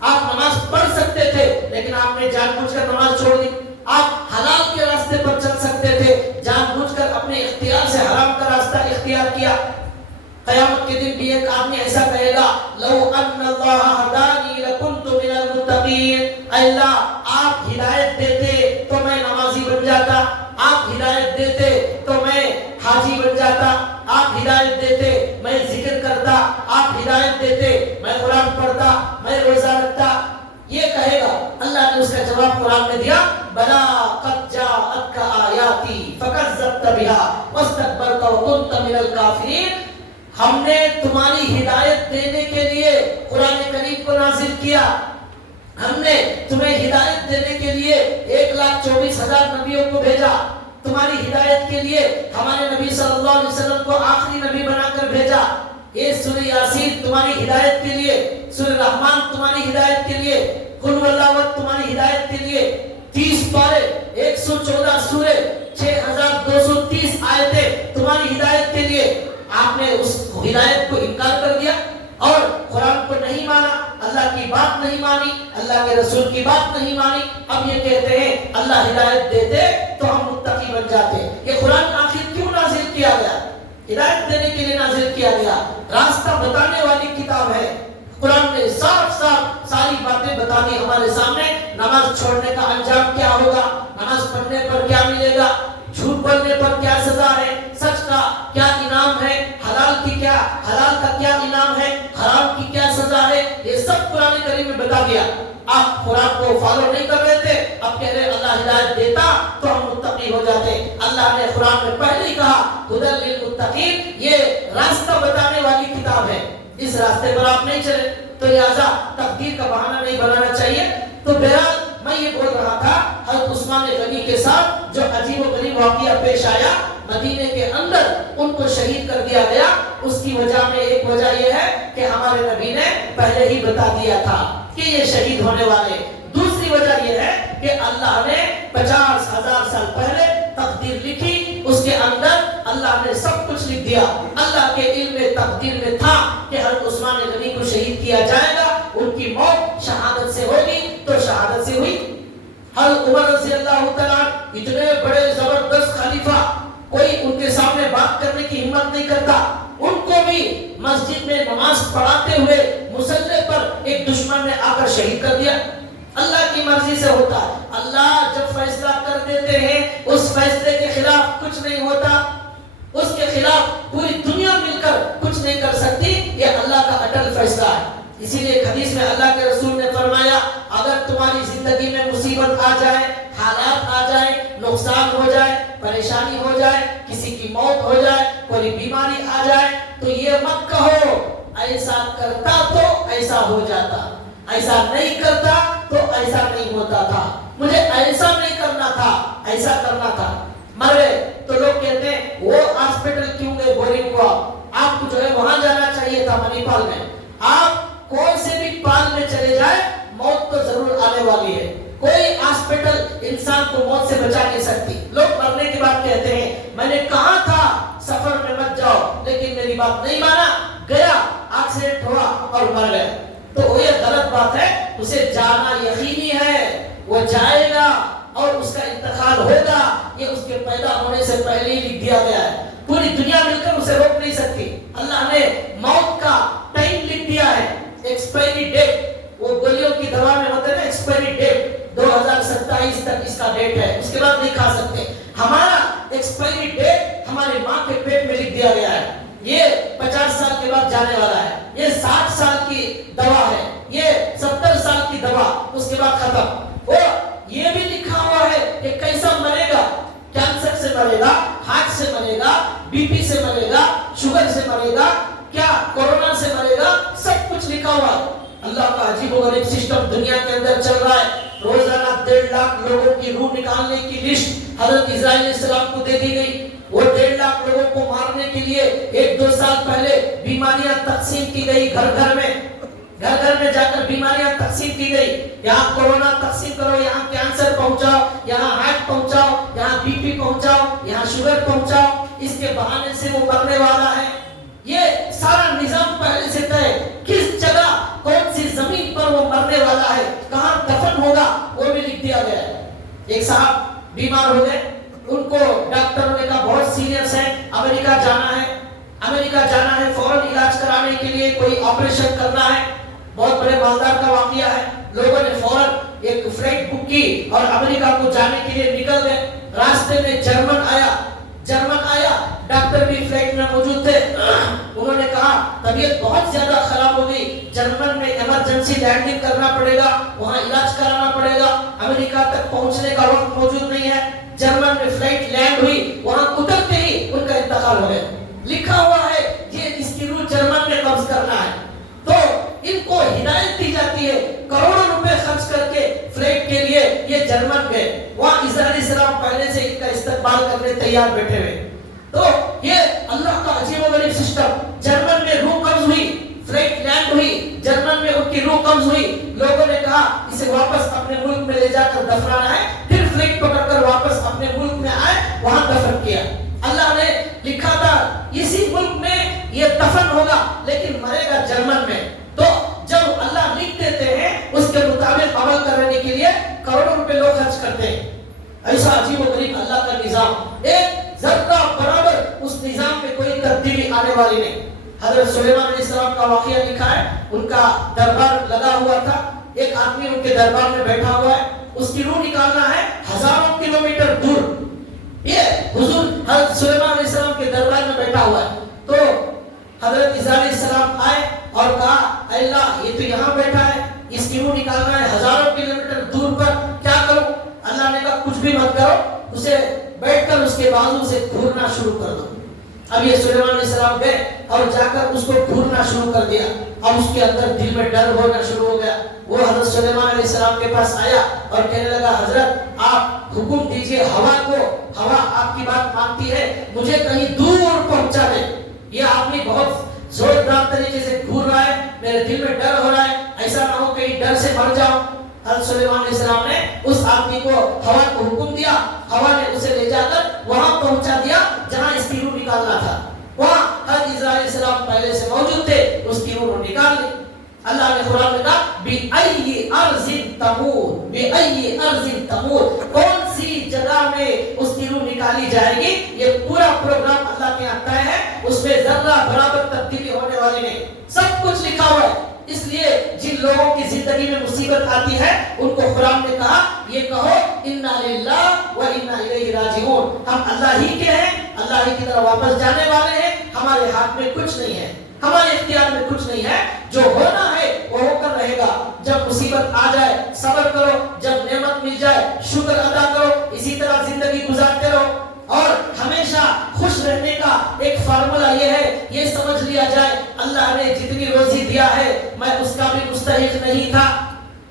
آپ نماز پڑھ سکتے تھے لیکن آپ نے جان بوجھ کر نماز چھوڑ دی. آپ حلال کے راستے پر چل سکتے تھے، جان بوجھ کر اپنے اختیار سے حرام کا راستہ اختیار کیا. قیامت کے دن بھی ایک آدمی ایسا کہے گا لو ان اللہ ہدانی لکنت من المتقین، اللہ آپ ہدایت دیتے تو میں نمازی بن جاتا، آپ ہدایت دیتے تو میں حاجی بن جاتا، آپ ہدایت دیتے میں ذکر کرتا، آپ ہدایت دیتے میں قرآن پڑھتا، میں روزہ رکھتا. یہ کہے گا. اللہ نے اس کا جواب قرآن میں دیا بلا قد جاءتک آیاتی فکذبت بها واستکبرت وکنت من الکافرین. ہم نے تمہاری ہدایت دینے کے لیے قرآن کریم کو نازل کیا. ہم نے تمہیں ہدایت دینے کے لیے 1,24,000 نبیوں کو بھیجا. تمہاری ہدایت کے لیے ہمارے نبی صلی اللہ علیہ وسلم کو آخری نبی بنا کر بھیجا. یہ سورہ یاسین تمہاری ہدایت کے لیے، سورہ رحمان تمہاری ہدایت کے لیے، قل واللہ احد تمہاری ہدایت کے لیے. 30 پارے، 114 سورے، 6,230 آیتیں تمہاری ہدایت کے لیے. آپ نے اس ہدایت کو انکار کر دیا اور قرآن کو نہیں مانا، اللہ کی بات نہیں مانی، اللہ کے رسول کی بات نہیں مانی. اب یہ کہتے ہیں اللہ ہدایت دیتے تو ہم متقی بن جاتے. یہ قرآن آخر کیوں نازل کیا گیا؟ ہدایت دینے دینے کے لیے نازل کیا گیا، راستہ بتانے والی کتاب ہے۔ قرآن نے صاف صاف ساری باتیں بتا دی ہمارے سامنے، نماز چھوڑنے کا انجام کیا ہوگا، نماز پڑھنے پر کیا ملے گا، جھوٹ بولنے پر کیا سزا ہے، سچ کا کیا انعام ہے، حلال کا کیا انعام ہے، حرام کی کیا سزا ہے، یہ سب قرآن کریم میں بتا دیا۔ آپ قرآن کو فالو نہیں کر رہے تھے، اب کہہ رہے اللہ ہدایت دیتا تو ہم متقی ہو جاتے۔ اللہ نے قرآن میں پہلے ہی کہا ہدی للمتقین، یہ راستہ بتانے والی کتاب ہے، اس راستے پر آپ نہیں چلے تو لہذا تقدیر کا بہانہ نہیں بنانا چاہیے۔ تو بہرحال میں یہ بول رہا تھا حضرت عثمان غنی کے ساتھ جو عجیب و غریب واقعہ پیش آیا، مدینے کے اندر ان کو شہید کر دیا گیا، اس کی وجہ میں ایک وجہ یہ ہے کہ ہمارے نبی نے پہلے ہی بتا دیا تھا کہ یہ شہید ہونے والے۔ دوسری وجہ یہ ہے کہ اللہ نے 50,000 سال پہلے تقدیر لکھی، اس کے اندر اللہ نے سب کچھ لکھ دیا۔ اللہ کے علم تقدیر میں تھا کہ حضرت عثمان غنی کو شہید کیا جائے گا، ان کی موت شہادت سے ہوگی تو شہادت سے ہوئی۔ حضرت عمر رضی اللہ تعالیٰ اتنے بڑے زبردست خلیفہ، کوئی ان کے سامنے بات کرنے کی ہمت نہیں کرتا، ان کو بھی مسجد میں نماز پڑھاتے ہوئے مصلی پر ایک دشمن نے آ کر شہید کر دیا۔ اللہ کی مرضی سے ہوتا ہے، اللہ جب فیصلہ کر دیتے ہیں اس فیصلے کے خلاف کچھ نہیں ہوتا، اس کے خلاف پوری دنیا مل کر کچھ نہیں کر سکتی، یہ اللہ کا اٹل فیصلہ ہے۔ اسی لیے حدیث میں اللہ کے رسول نے فرمایا اگر تمہاری زندگی میں مصیبت آ جائے، حالات آ جائے، نقصان ہو جائے، پریشانی ہو جائے، کسی کی موت ہو جائے، کوئی بیماری آ جائے تو یہ مت کہو ایسا کرتا تو ایسا ہو جاتا، ایسا نہیں کرتا تو ایسا نہیں ہوتا تھا، مجھے ایسا نہیں کرنا تھا، ایسا کرنا تھا۔ مر گئے تو لوگ کہتے ہیں وہ ہاسپٹل کیوں گئے بورنگ کو، آپ کو جو ہے وہاں جانا چاہیے تھا منی پال میں۔ آپ کوئی سے بھی پال میں چلے جائے موت تو ضرور آنے والی ہے، کوئی ہاسپٹل انسان کو موت سے بچا نہیں سکتی۔ لوگ مرنے کے بعد کہتے ہیں میں نے کہا تھا سفر میں مت جاؤ لیکن میری بات نہیں مانا، گیا ایکسیڈنٹ ہوا اور مر گیا، تو یہ غلط بات ہے، اسے جانا یقینی ہے، وہ جائے گا اور اس کا انتقال ہوگا، یہ اس کے پیدا ہونے سے پہلے ہی لکھ دیا گیا ہے، پوری دنیا مل کر اسے روک نہیں سکتی۔ اللہ نے موت کا ٹائم لکھ دیا ہے، ایکسپائری ڈیٹ، وہ گولیوں کی دوا میں ہوتا ہے نا ایکسپائری ڈیٹ، 2027 تک اس کا ڈیٹ ہے، اس کے بعد نہیں کھا سکتے۔ ہمارا ایکسپائری ڈیٹ ہماری ماں کے پیٹ میں لکھ دیا گیا ہے، یہ 50 سال کے بعد جانے والا ہے، یہ 60 سال کی دوا ہے، یہ 70 سال کی دوا، اس کے بعد ختم۔ اور یہ بھی لکھا ہوا ہے کہ کیسا مرے گا، کینسر سے مرے گا، ہارٹ سے مرے گا، بی پی سے مرے گا، شوگر سے مرے گا، کیا کورونا سے مرے گا، سب کچھ لکھا ہوا ہے۔ اللہ کا عجیب و غریب سسٹم دنیا کے اندر چل رہا ہے، روزانہ 1.5 لاکھ لوگوں کی روح نکالنے کی لسٹ حضرت اسرائیل علیہ السلام کو دے دی گئی، وہ 1.5 لاکھ لوگوں کو مارنے کے لیے 1-2 سال پہلے بیماریاں تقسیم کی گئی، گھر گھر میں جا کر بیماریاں تقسیم کی گئی، یہاں کورونا تقسیم کرو، یہاں کینسر پہنچاؤ، یہاں ہارٹ پہنچاؤ، یہاں بی پی پہنچاؤ، یہاں شوگر پہنچاؤ، اس کے بہانے سے وہ مرنے والا ہے۔ یہ سارا نظام پہلے سے طے، کس جگہ کون سی زمین پر وہ مرنے والا ہے، کہاں دفن ہوگا وہ بھی لکھ دیا گیا ہے۔ ایک صاحب بیمار ہو گئے، ان کو ڈاکٹروں نے کہا بہت سیریس ہے، امریکہ جانا ہے فوراً علاج کرانے کے لیے، کوئی آپریشن کرنا ہے، بہت بڑے مالدار کا واقعہ ہے، لوگوں نے فوراً ایک فلائٹ بک کی اور امریکہ کو جانے کے لیے نکل گئے۔ راستے میں جرمن آیا، ڈاکٹر بھی فلائٹ میں موجود تھے، انہوں نے کہا طبیعت بہت زیادہ خراب ہو گئی، جرمن میں ایمرجنسی لینڈنگ کرنا پڑے گا، وہاں علاج کرانا پڑے گا، امریکہ تک پہنچنے کا وقت موجود نہیں ہے۔ جرمن میں فلائٹ لینڈ ہوئی، وہاں اترتے ہی ان کا انتقال ہو گیا۔ لکھا ہوا ہے یہ اس کی روح جرمن میں قبض کرنا ہے، تو ان کو ہدایت دی جاتی ہے، کروڑوں روپے خرچ کر کے فلائٹ کے لیے یہ جرمن گئے، وہاں اسرائیلی سلام پہلے سے ان کا استقبال کرنے تیار بیٹھے ہوئے۔ تو یہ اللہ کا عجیب و غریب سسٹم، جرمن میں روح قبض ہوئی، فلائٹ لینڈ ہوئی، جرمن میں ان کی روح قبض ہوئی، لوگوں نے کہا اسے واپس اپنے ملک میں لے جا کر دفنانا ہے، پھر فلائٹ پکڑ کر واپس اپنے ملک میں آئے، وہاں دفن کیا۔ اللہ نے لکھا تھا اسی ملک میں یہ دفن ہوگا لیکن مرے گا جرمن میں، تو جب اللہ لکھ دیتے ہیں اس کے مطابق عمل کرنے کے لیے کروڑوں روپے لوگ خرچ کرتے ہیں۔ ایسا عجیب و غریب اللہ کا نظام، ایک ذرہ برابر اس نظام میں کوئی تبدیلی آنے والی نہیں. حضرت سلیمان علیہ السلام کا واقعہ لکھا ہے. ان کا دربار لگا ہوا تھا. ایک آدمی ان کے دربار میں بیٹھا ہوا ہے. اس کی روح نکالنا ہے ہزاروں کلومیٹر دور. یہ حضور حضرت سلیمان علیہ السلام کے دربار میں بیٹھا ہوا ہے. تو حضرت عیسیٰ علیہ السلام آئے اور کہا اے اللہ یہ تو یہاں بیٹھا ہے, اس کی روح نکالنا ہے ہزاروں کلومیٹر دور پر, کیا کروں؟ اللہ نے کہا کچھ بھی مت کرو, اسے بیٹھ کر اس کے بازو سے گھورنا شروع کر دو. اب یہ سلیمان علیہ السلام گئے اور جا کر اس کو گھورنا شروع کر دیا. اب اس کے اندر دل میں ڈر ہونا شروع ہو گیا. وہ حضرت سلیمان علیہ السلام کے پاس آیا اور کہنے لگا حضرت آپ حکم دیجئے ہوا کو, ہوا آپ کی بات مانتی ہے, مجھے کہیں دور پہنچا دے. یہ آدمی بہت زوردار طریقے سے گھور رہا ہے, میرے دل میں ڈر ہو رہا ہے, ایسا نہ ہو کہیں ڈر سے مر جاؤں. حضرت سلیمان علیہ السلام نے اس آدمی کو ہوا کو حکم دیا. ہوا نے اسے لے جا کر وہاں پہنچا دیا جہاں اس کی روح نکالنا تھا. وہاں حضرت عیسیٰ علیہ السلام پہلے سے موجود تھے, اس کی روح نکال لی. اللہ نے قرآن میں کہا بِأَيِّ أَرْضٍ تَمُوتُ بِأَيِّ أَرْضٍ تَمُوتُ, کون سی جگہ میں اس کی روح نکالی جائے گی. یہ پورا پروگرام اللہ کے یہاں طے ہے, اس میں ذرہ برابر تبدیلی ہونے والی نہیں, سب کچھ لکھا ہوا ہے. اس لیے جن لوگوں کی زندگی میں مصیبت آتی ہے ان کو قرآن نے کہا یہ کہو اِنَّا لِلَّهِ وَإِنَّا إِلَيْهِ رَاجِعُونَ, ہم اللہ ہی کے ہیں, اللہ ہی کی طرف واپس جانے والے ہیں, ہمارے ہاتھ میں کچھ نہیں ہے, ہمارے اختیار میں کچھ نہیں ہے. جو ہونا ہے وہ ہو کر رہے گا. جب مصیبت آ جائے صبر کرو, جب نعمت مل جائے شکر ادا کرو, اسی طرح زندگی گزارتے رہو. اور ہمیشہ خوش رہنے کا ایک فارمولا یہ ہے, یہ سمجھ لیا جائے اللہ نے جتنی روزی دیا ہے میں اس کا بھی مستحق نہیں تھا,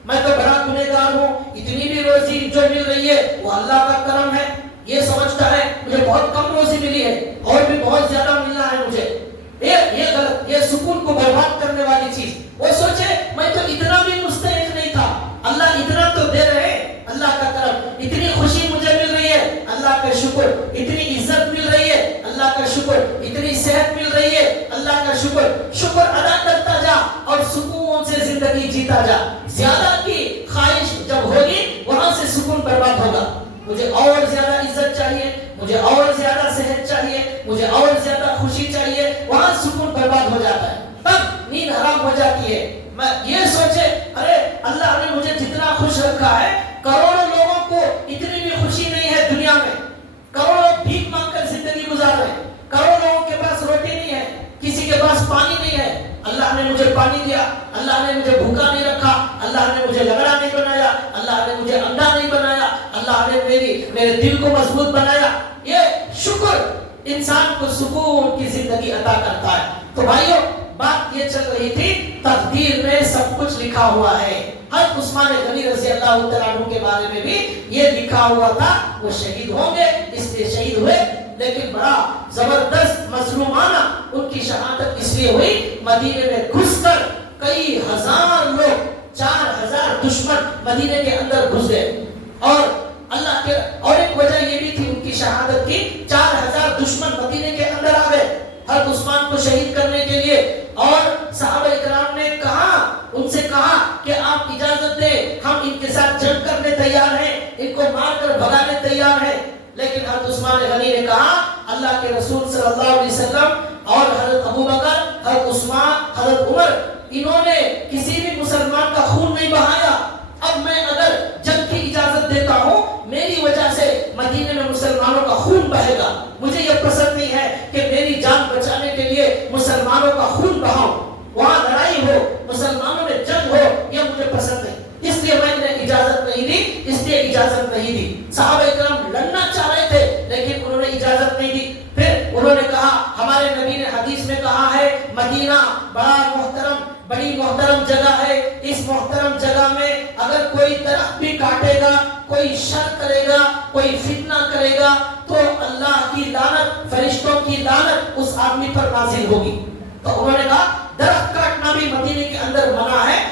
میں تو بڑا گنہگار ہوں, اتنی بھی روزی جو مل رہی ہے وہ اللہ کا کرم ہے. یہ سمجھتا ہے مجھے بہت کم روزی ملی ہے اور بھی بہت زیادہ ملنا ہے مجھے, یہ غلط, یہ سکون کو برباد کرنے والی چیز. وہ سوچے میں تو اتنا بھی مستحق نہیں تھا, اللہ اتنا تو دے رہے ہیں, اللہ کا کرم, اتنی خوشی مجھے مل رہی ہے اللہ کا شکر, اتنی عزت مل رہی ہے اللہ کا شکر, اتنی صحت مل رہی ہے اللہ کا شکر. شکر ادا کرتا جا اور سکون سے زندگی جیتا جا. زیادہ کی خواہش جب ہوگی وہاں سے سکون برباد ہوگا. مجھے اور زیادہ عزت چاہیے, مجھے اور زیادہ صحت چاہیے, مجھے اور زیادہ خوشی چاہیے, وہاں سکون برباد ہو جاتا ہے, تب نیند حرام ہو جاتی ہے. میں یہ سوچے ارے اللہ نے مجھے جتنا خوش رکھا ہے, کروڑوں لوگوں کو اتنی بھی خوشی نہیں ہے دنیا میں, کروڑوں بھیک مانگ کر زندگی گزار رہے ہیں, کروڑوں لوگوں کے پاس روٹی نہیں ہے, کسی کے پاس پانی نہیں ہے. اللہ نے مجھے پانی دیا, اللہ نے مجھے بھوکا نہیں رکھا, اللہ نے مجھے لنگڑا نہیں بنایا, اللہ نے مجھے اندھا نہیں بنایا, اللہ نے میرے دل کو مضبوط بنایا. یہ شکر انسان کو سکون کی زندگی عطا کرتا ہے. تو بھائیوں بات یہ چل رہی تھی, تقدیر میں سب کچھ لکھا ہوا ہے. حضرت عثمان غنی رضی اللہ تعالیٰ عنہ کے بارے میں بھی یہ لکھا ہوا تھا, وہ شہید ہوں گے اس لیے شہید ہوئے, لیکن بڑا زبردست مظلومانہ ان کی شہادت اس لیے ہوئی, مدینے میں گھس کر کئی ہزار لوگ, 4000 دشمن مدینے کے اندر گھس گئے. اور اللہ کے اور ایک وجہ یہ بھی تھی ان کی شہادت کی, 4000 دشمن مدینے کے اندر آ گئے حضرت عثمان کو شہید کرنے کے لیے. اور صحابہ اکرام نے کہا, ان سے کہا کہ آپ اجازت دیں, ہم ان کے ساتھ جنگ کرنے تیار ہیں, ان کو مار کر بھگانے تیار ہیں. لیکن حضرت عثمان غنی نے کہا اللہ کے رسول صلی اللہ علیہ وسلم اور حضرت ابو بکر, حضرت عثمان, حضرت عمر, انہوں نے کسی بھی مسلمان کا خون نہیں بہایا. اب میں اگر جنگ کی اجازت دیتا ہوں, میری وجہ سے مدینے میں مسلمانوں کا خون بہے گا. مجھے یہ پسند نہیں ہے کہ میری جان بچانے کے لیے مسلمانوں کا خون بہاؤں, وہاں لڑائی ہو, مسلمانوں میں جنگ ہو, یہ مجھے پسند نہیں. اس لیے میں نے اجازت نہیں دی, اس لیے اجازت نہیں دی. صحابہ اکرام لڑنا چاہ رہے تھے لیکن انہوں نے اجازت نہیں دی. پھر انہوں نے کہا ہمارے نبی نے حدیث میں کہا ہے مدینہ بڑی محترم جگہ ہے, اس محترم جگہ میں اگر کوئی درخت بھی کاٹے گا, کوئی شر کرے گا, کوئی فتنہ کرے گا, تو اللہ کی لعنت, فرشتوں کی لعنت اس آدمی پر نازل ہوگی. تو انہوں نے کہا درخت کاٹنا بھی مدینے کے اندر منع ہے,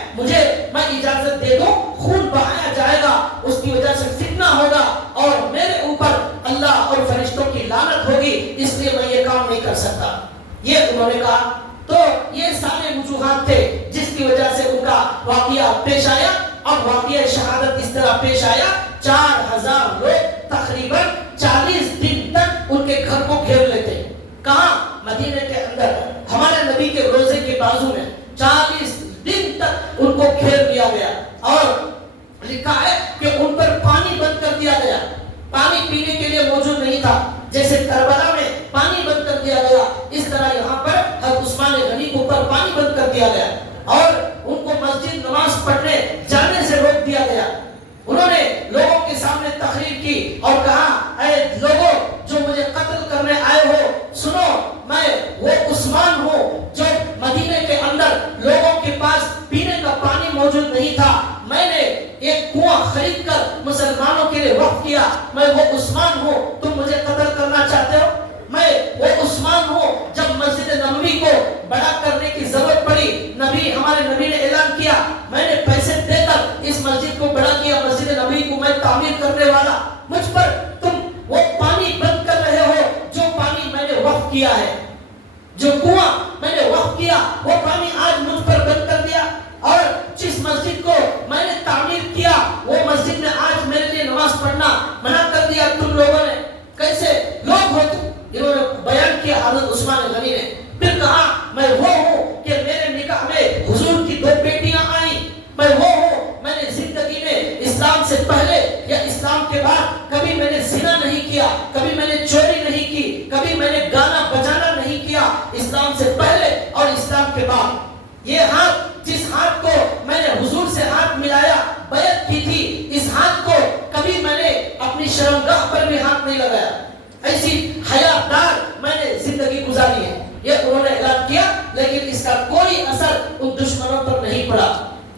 میں اجازت دے دوں, خون بہایا جائے گا, اس کی وجہ سے فتنہ ہوگا اور میرے اوپر اللہ اور فرشتوں کی لعنت ہوگی, اس لیے میں یہ کام نہیں کر سکتا. یہ انہوں نے کہا. تو یہ سارے وجوہات تھے جس کی وجہ سے ان کا واقعہ پیش آیا. اب واقعہ شہادت اس طرح پیش آیا, 4000 لوگ تقریباً 40 دن تک ان کے گھر کو گھیر لیتے. کہاں؟ مدینے کے اندر. بازو میں 40 دن تک ان کو گھیر لیا گیا اور لکھا ہے کہ ان پر پانی بند کر دیا گیا. پانی پینے کے لیے موجود نہیں تھا. جیسے کربلا میں پانی بند کر دیا گیا اس طرح یہاں پر حضرت عثمان غنی کو پر پانی بند کر دیا گیا اور ان کو مسجد نماز پڑھنے جانے سے روک دیا گیا. انہوں نے لوگوں کے سامنے تقریر کی اور کہا اے لوگوں جو مجھے قتل کرنے آئے ہو سنو, میں وہ عثمان ہوں جو مدینے کے اندر لوگوں کے پاس پینے کا پانی موجود نہیں تھا, میں نے ایک کنواں خرید کر مسلمانوں کے لیے وقف کیا. میں وہ عثمان ہوں, تم مجھے قتل کرنا چاہتے ہو. میں وہ عثمان ہوں جب مسجد نبوی کو بڑا کرنے کی ضرورت پڑی, ہمارے نبی نے اعلان کیا میں نے پیسے دے کر اس مسجد کو بڑا کیا, مسجد نبوی کو میں تعمیر کرنے والا. مجھ پر تم وہ پانی بند کر رہے ہو جو پانی میں نے وقف کیا ہے, جو کنواں میں نے وقف کیا وہ پانی آج مجھ پر بند کر دیا. اور جس مسجد کو میں نے تعمیر کیا وہ مسجد میں آج میرے لیے نماز پڑھنا منع کر دیا تم لوگوں نے. کیسے لوگ ہو تم؟ انہوں نے بیان کیا حضرت عثمان غنی نے. پھر کہا میں وہ ہوں کہ میرے نکاح میں حضور کی 2 بیٹیاں آئیں. میں وہ ہوں, میں نے زندگی میں اسلام سے پہلے یا اسلام کے بعد کبھی میں نے زنا نہیں کیا, کبھی میں نے چوری نہیں کی, کبھی میں نے گانا بجانا نہیں کیا اسلام سے پہلے اور اسلام کے بعد. یہ ہاتھ, جس ہاتھ کو میں نے حضور سے ہاتھ ملایا بیعت کی تھی, اس ہاتھ کو کبھی میں نے اپنی شرمگاہ پر بھی ہاتھ نہیں لگایا. ایسی حیادار میں نے زندگی گزاری ہے. یہ انہوں نے اعلان کیا لیکن اس کا کوئی اثر ان دشمنوں پر نہیں پڑا.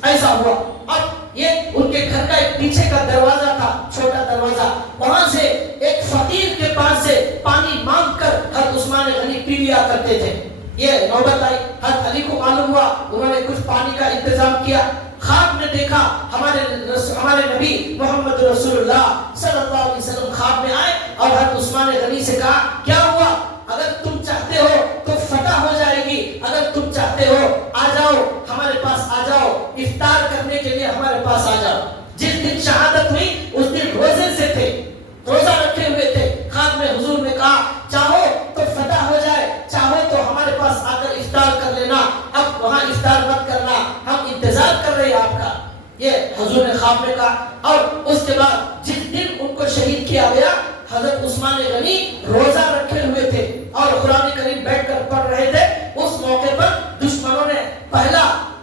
ایسا ہوا. اب یہ ان کے گھر کا ایک پیچھے کا دروازہ تھا, چھوٹا دروازہ, وہاں سے ایک فقیر کے پاس سے پانی مانگ کر حضرت عثمان غنی پی لیا کرتے تھے. یہ نوبت آئی, حضرت علی کو معلوم ہوا, انہوں نے کچھ پانی کا انتظام کیا. خواب میں دیکھا ہمارے نبی محمد رسول اللہ صلی اللہ علیہ وسلم خواب میں آئے اور حضرت عثمان غنی سے کہا کیا ہوا, اگر تم چاہتے ہو تو فتح ہو جائے گی, اگر تم چاہتے ہو آ جاؤ ہمارے پاس, آ جاؤ افطار کرنے کے لیے ہمارے پاس آ جاؤ. جس دن شہادت ہوئی اس دن روزے سے تھے, روزہ رکھے ہوئے تھے. خواب میں حضور نے کہا چاہو تو فتح ہو جائے, چاہو تو ہمارے پاس آ کر افطار کر لینا, اب وہاں افطار مت کرنا, ہم انتظار کر رہے ہیں آپ کا. یہ حضور نے خواب میں کہا. اور اس کے بعد جس دن ان کو شہید کیا گیا حضرت عثمان غنی روزہ رکھے ہوئے تھے اور قرآن کریم بیٹھ کر پڑھ رہے تھے. اس موقع پر دشمنوں نے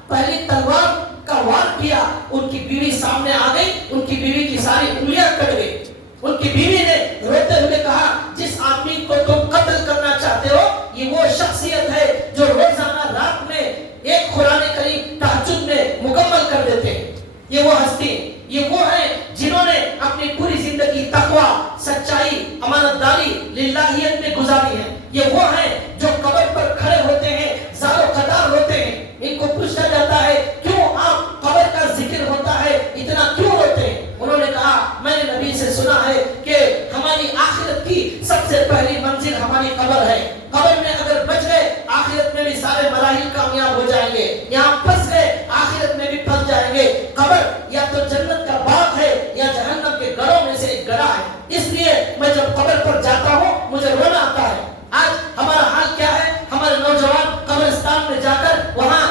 پہلی تلوار کا وار کیا. ان کی بیوی سامنے آ گئی, ان کی بیوی کی ساری انگلیاں کٹ گئی. ان کی بیوی نے روتے ہوئے کہا جس آدمی کو تم قتل کرنا چاہتے ہو یہ وہ شخصیت ہے جو روزانہ رات میں ایک قرآن کریم تہجد میں مکمل کر دیتے ہیں. یہ وہ ہستی, یہ وہ ہیں جنہوں نے اپنی پوری زندگی تقوی, سچائی, امانت داری, للہیت میں گزاری ہے. یہ وہ ہیں جو قبر پر کھڑے ہوتے ہیں, زار و قطار ہوتے ہیں. ان کو پوچھا جاتا ہے کیوں آپ قبر کا ذکر ہوتا ہے اتنا کیوں ہوتے ہیں؟ انہوں نے کہا میں نے نبی سے سنا ہے کہ ہماری آخرت کی سب سے پہلی منزل ہماری قبر ہے. قبر میں اگر بچ گئے آخرت میں بھی سارے مراحل کامیاب ہو جائیں گے, یہاں پھنس گئے آخرت میں بھی پھنس جائیں گے. قبر یا تو جنت کا باغ ہے یا جہنم کے گڑھوں میں سے ایک گڑھا ہے. اس لیے میں جب قبر پر جاتا ہوں مجھے رونا آتا ہے. آج ہمارا حال کیا ہے, ہمارے نوجوان قبرستان میں جا کر وہاں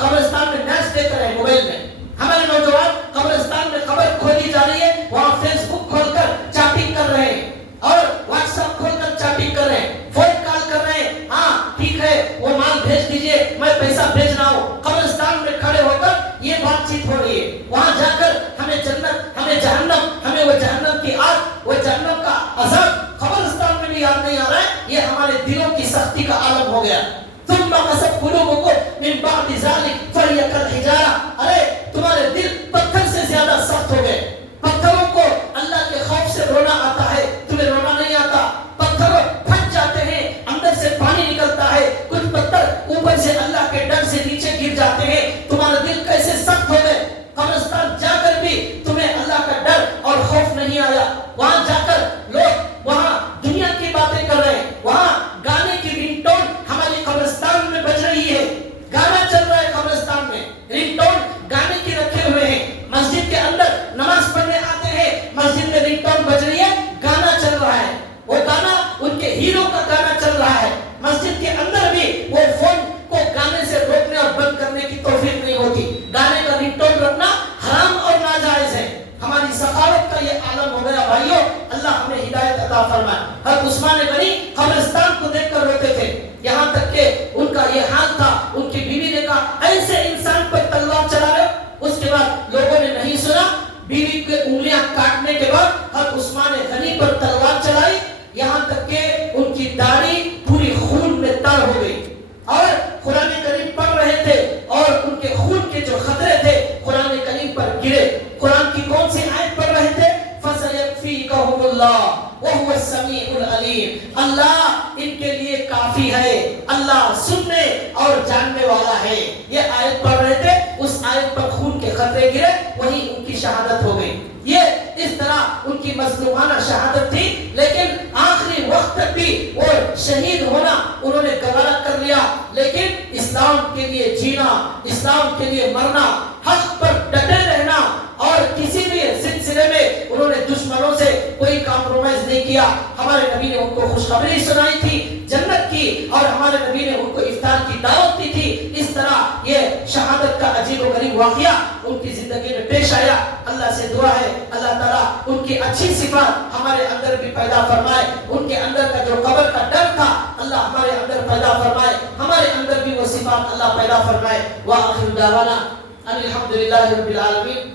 قبرستان میں میچ دیکھ رہے ہیں موبائل میں. ہمارے نوجوان قبرستان میں قبر کھودی جا رہی ہے, وہاں فیس بک کھول کر چیٹنگ کر رہے ہیں اور واٹس ایپ کھول کر چیٹنگ کر رہے ہیں, فون کال کر رہے ہیں. ہاں ٹھیک ہے وہ مال بھیج دیجئے, میں پیسہ بھیج رہا ہوں. قبرستان میں کھڑے ہو کر یہ بات چیت ہو رہی ہے. وہاں جا کر ہمیں جنت, ہمیں جہنم, ہمیں وہ جہنم کی آگ, وہ جہنم کا عذاب قبرستان میں بھی یاد نہیں آ رہا ہے. یہ ہمارے دلوں کی سختی کا عالم ہو گیا. ثم قست قلوبكم من بعد ذلك فهي كالحجارة. ارے تمہارے دل پتھر سے زیادہ سخت ہو گئے. پتھروں کو اللہ کے خوف سے رونا آتا ہے, تمہیں رونا نہیں آتا. پتھر پھٹ جاتے ہیں, اندر سے پانی نکلتا ہے. کچھ پتھر اوپر سے اللہ کے ڈر سے نیچے گر جاتے ہیں. تمہارا دل کیسے سخت ہو گئے. قبرستان جا کر بھی تمہیں اللہ کا ڈر اور خوف نہیں آیا. وہاں جا کر لوگ وہاں دنیا کی باتیں کر رہے ہیں, وہاں گانے کی رنگ ٹون ہماری قبرستان میں بج رہی ہے, گانا چل رہا ہے قبرستان سننے اور جاننے والا ہے. یہ آیت پڑھ رہے تھے, اس آیت پر خون کے قطرے گرے, وہی ان کی شہادت ہو گئی. یہ اس طرح ان کی مظلومانہ شہادت تھی, لیکن آخری وقت تک بھی وہ شہید ہونا انہوں نے گوارا کر لیا. لیکن اسلام کے لیے جینا, اسلام کے لیے مرنا, حق پر ڈٹے رہنا, اور کسی بھی سلسلے میں انہوں نے دشمنوں سے کوئی کمپرومائز نہیں کیا. ہمارے نبی نے ان کو خوشخبری سنائی تھی جنت کی, اور ہمارے نبی نے ان کو افطار کی دعوت دی تھی. اس طرح یہ شہادت کا عجیب و غریب واقعہ ان کی زندگی میں پیش آیا. اللہ سے دعا ہے اللہ تعالیٰ ان کی اچھی صفات ہمارے اندر بھی پیدا فرمائے. ان کے اندر کا جو قبر کا ڈر تھا اللہ ہمارے اندر پیدا فرمائے, ہمارے اندر بھی وہ صفات اللہ پیدا فرمائے. وآخر دعوانا ان الحمد للہ رب العالمین.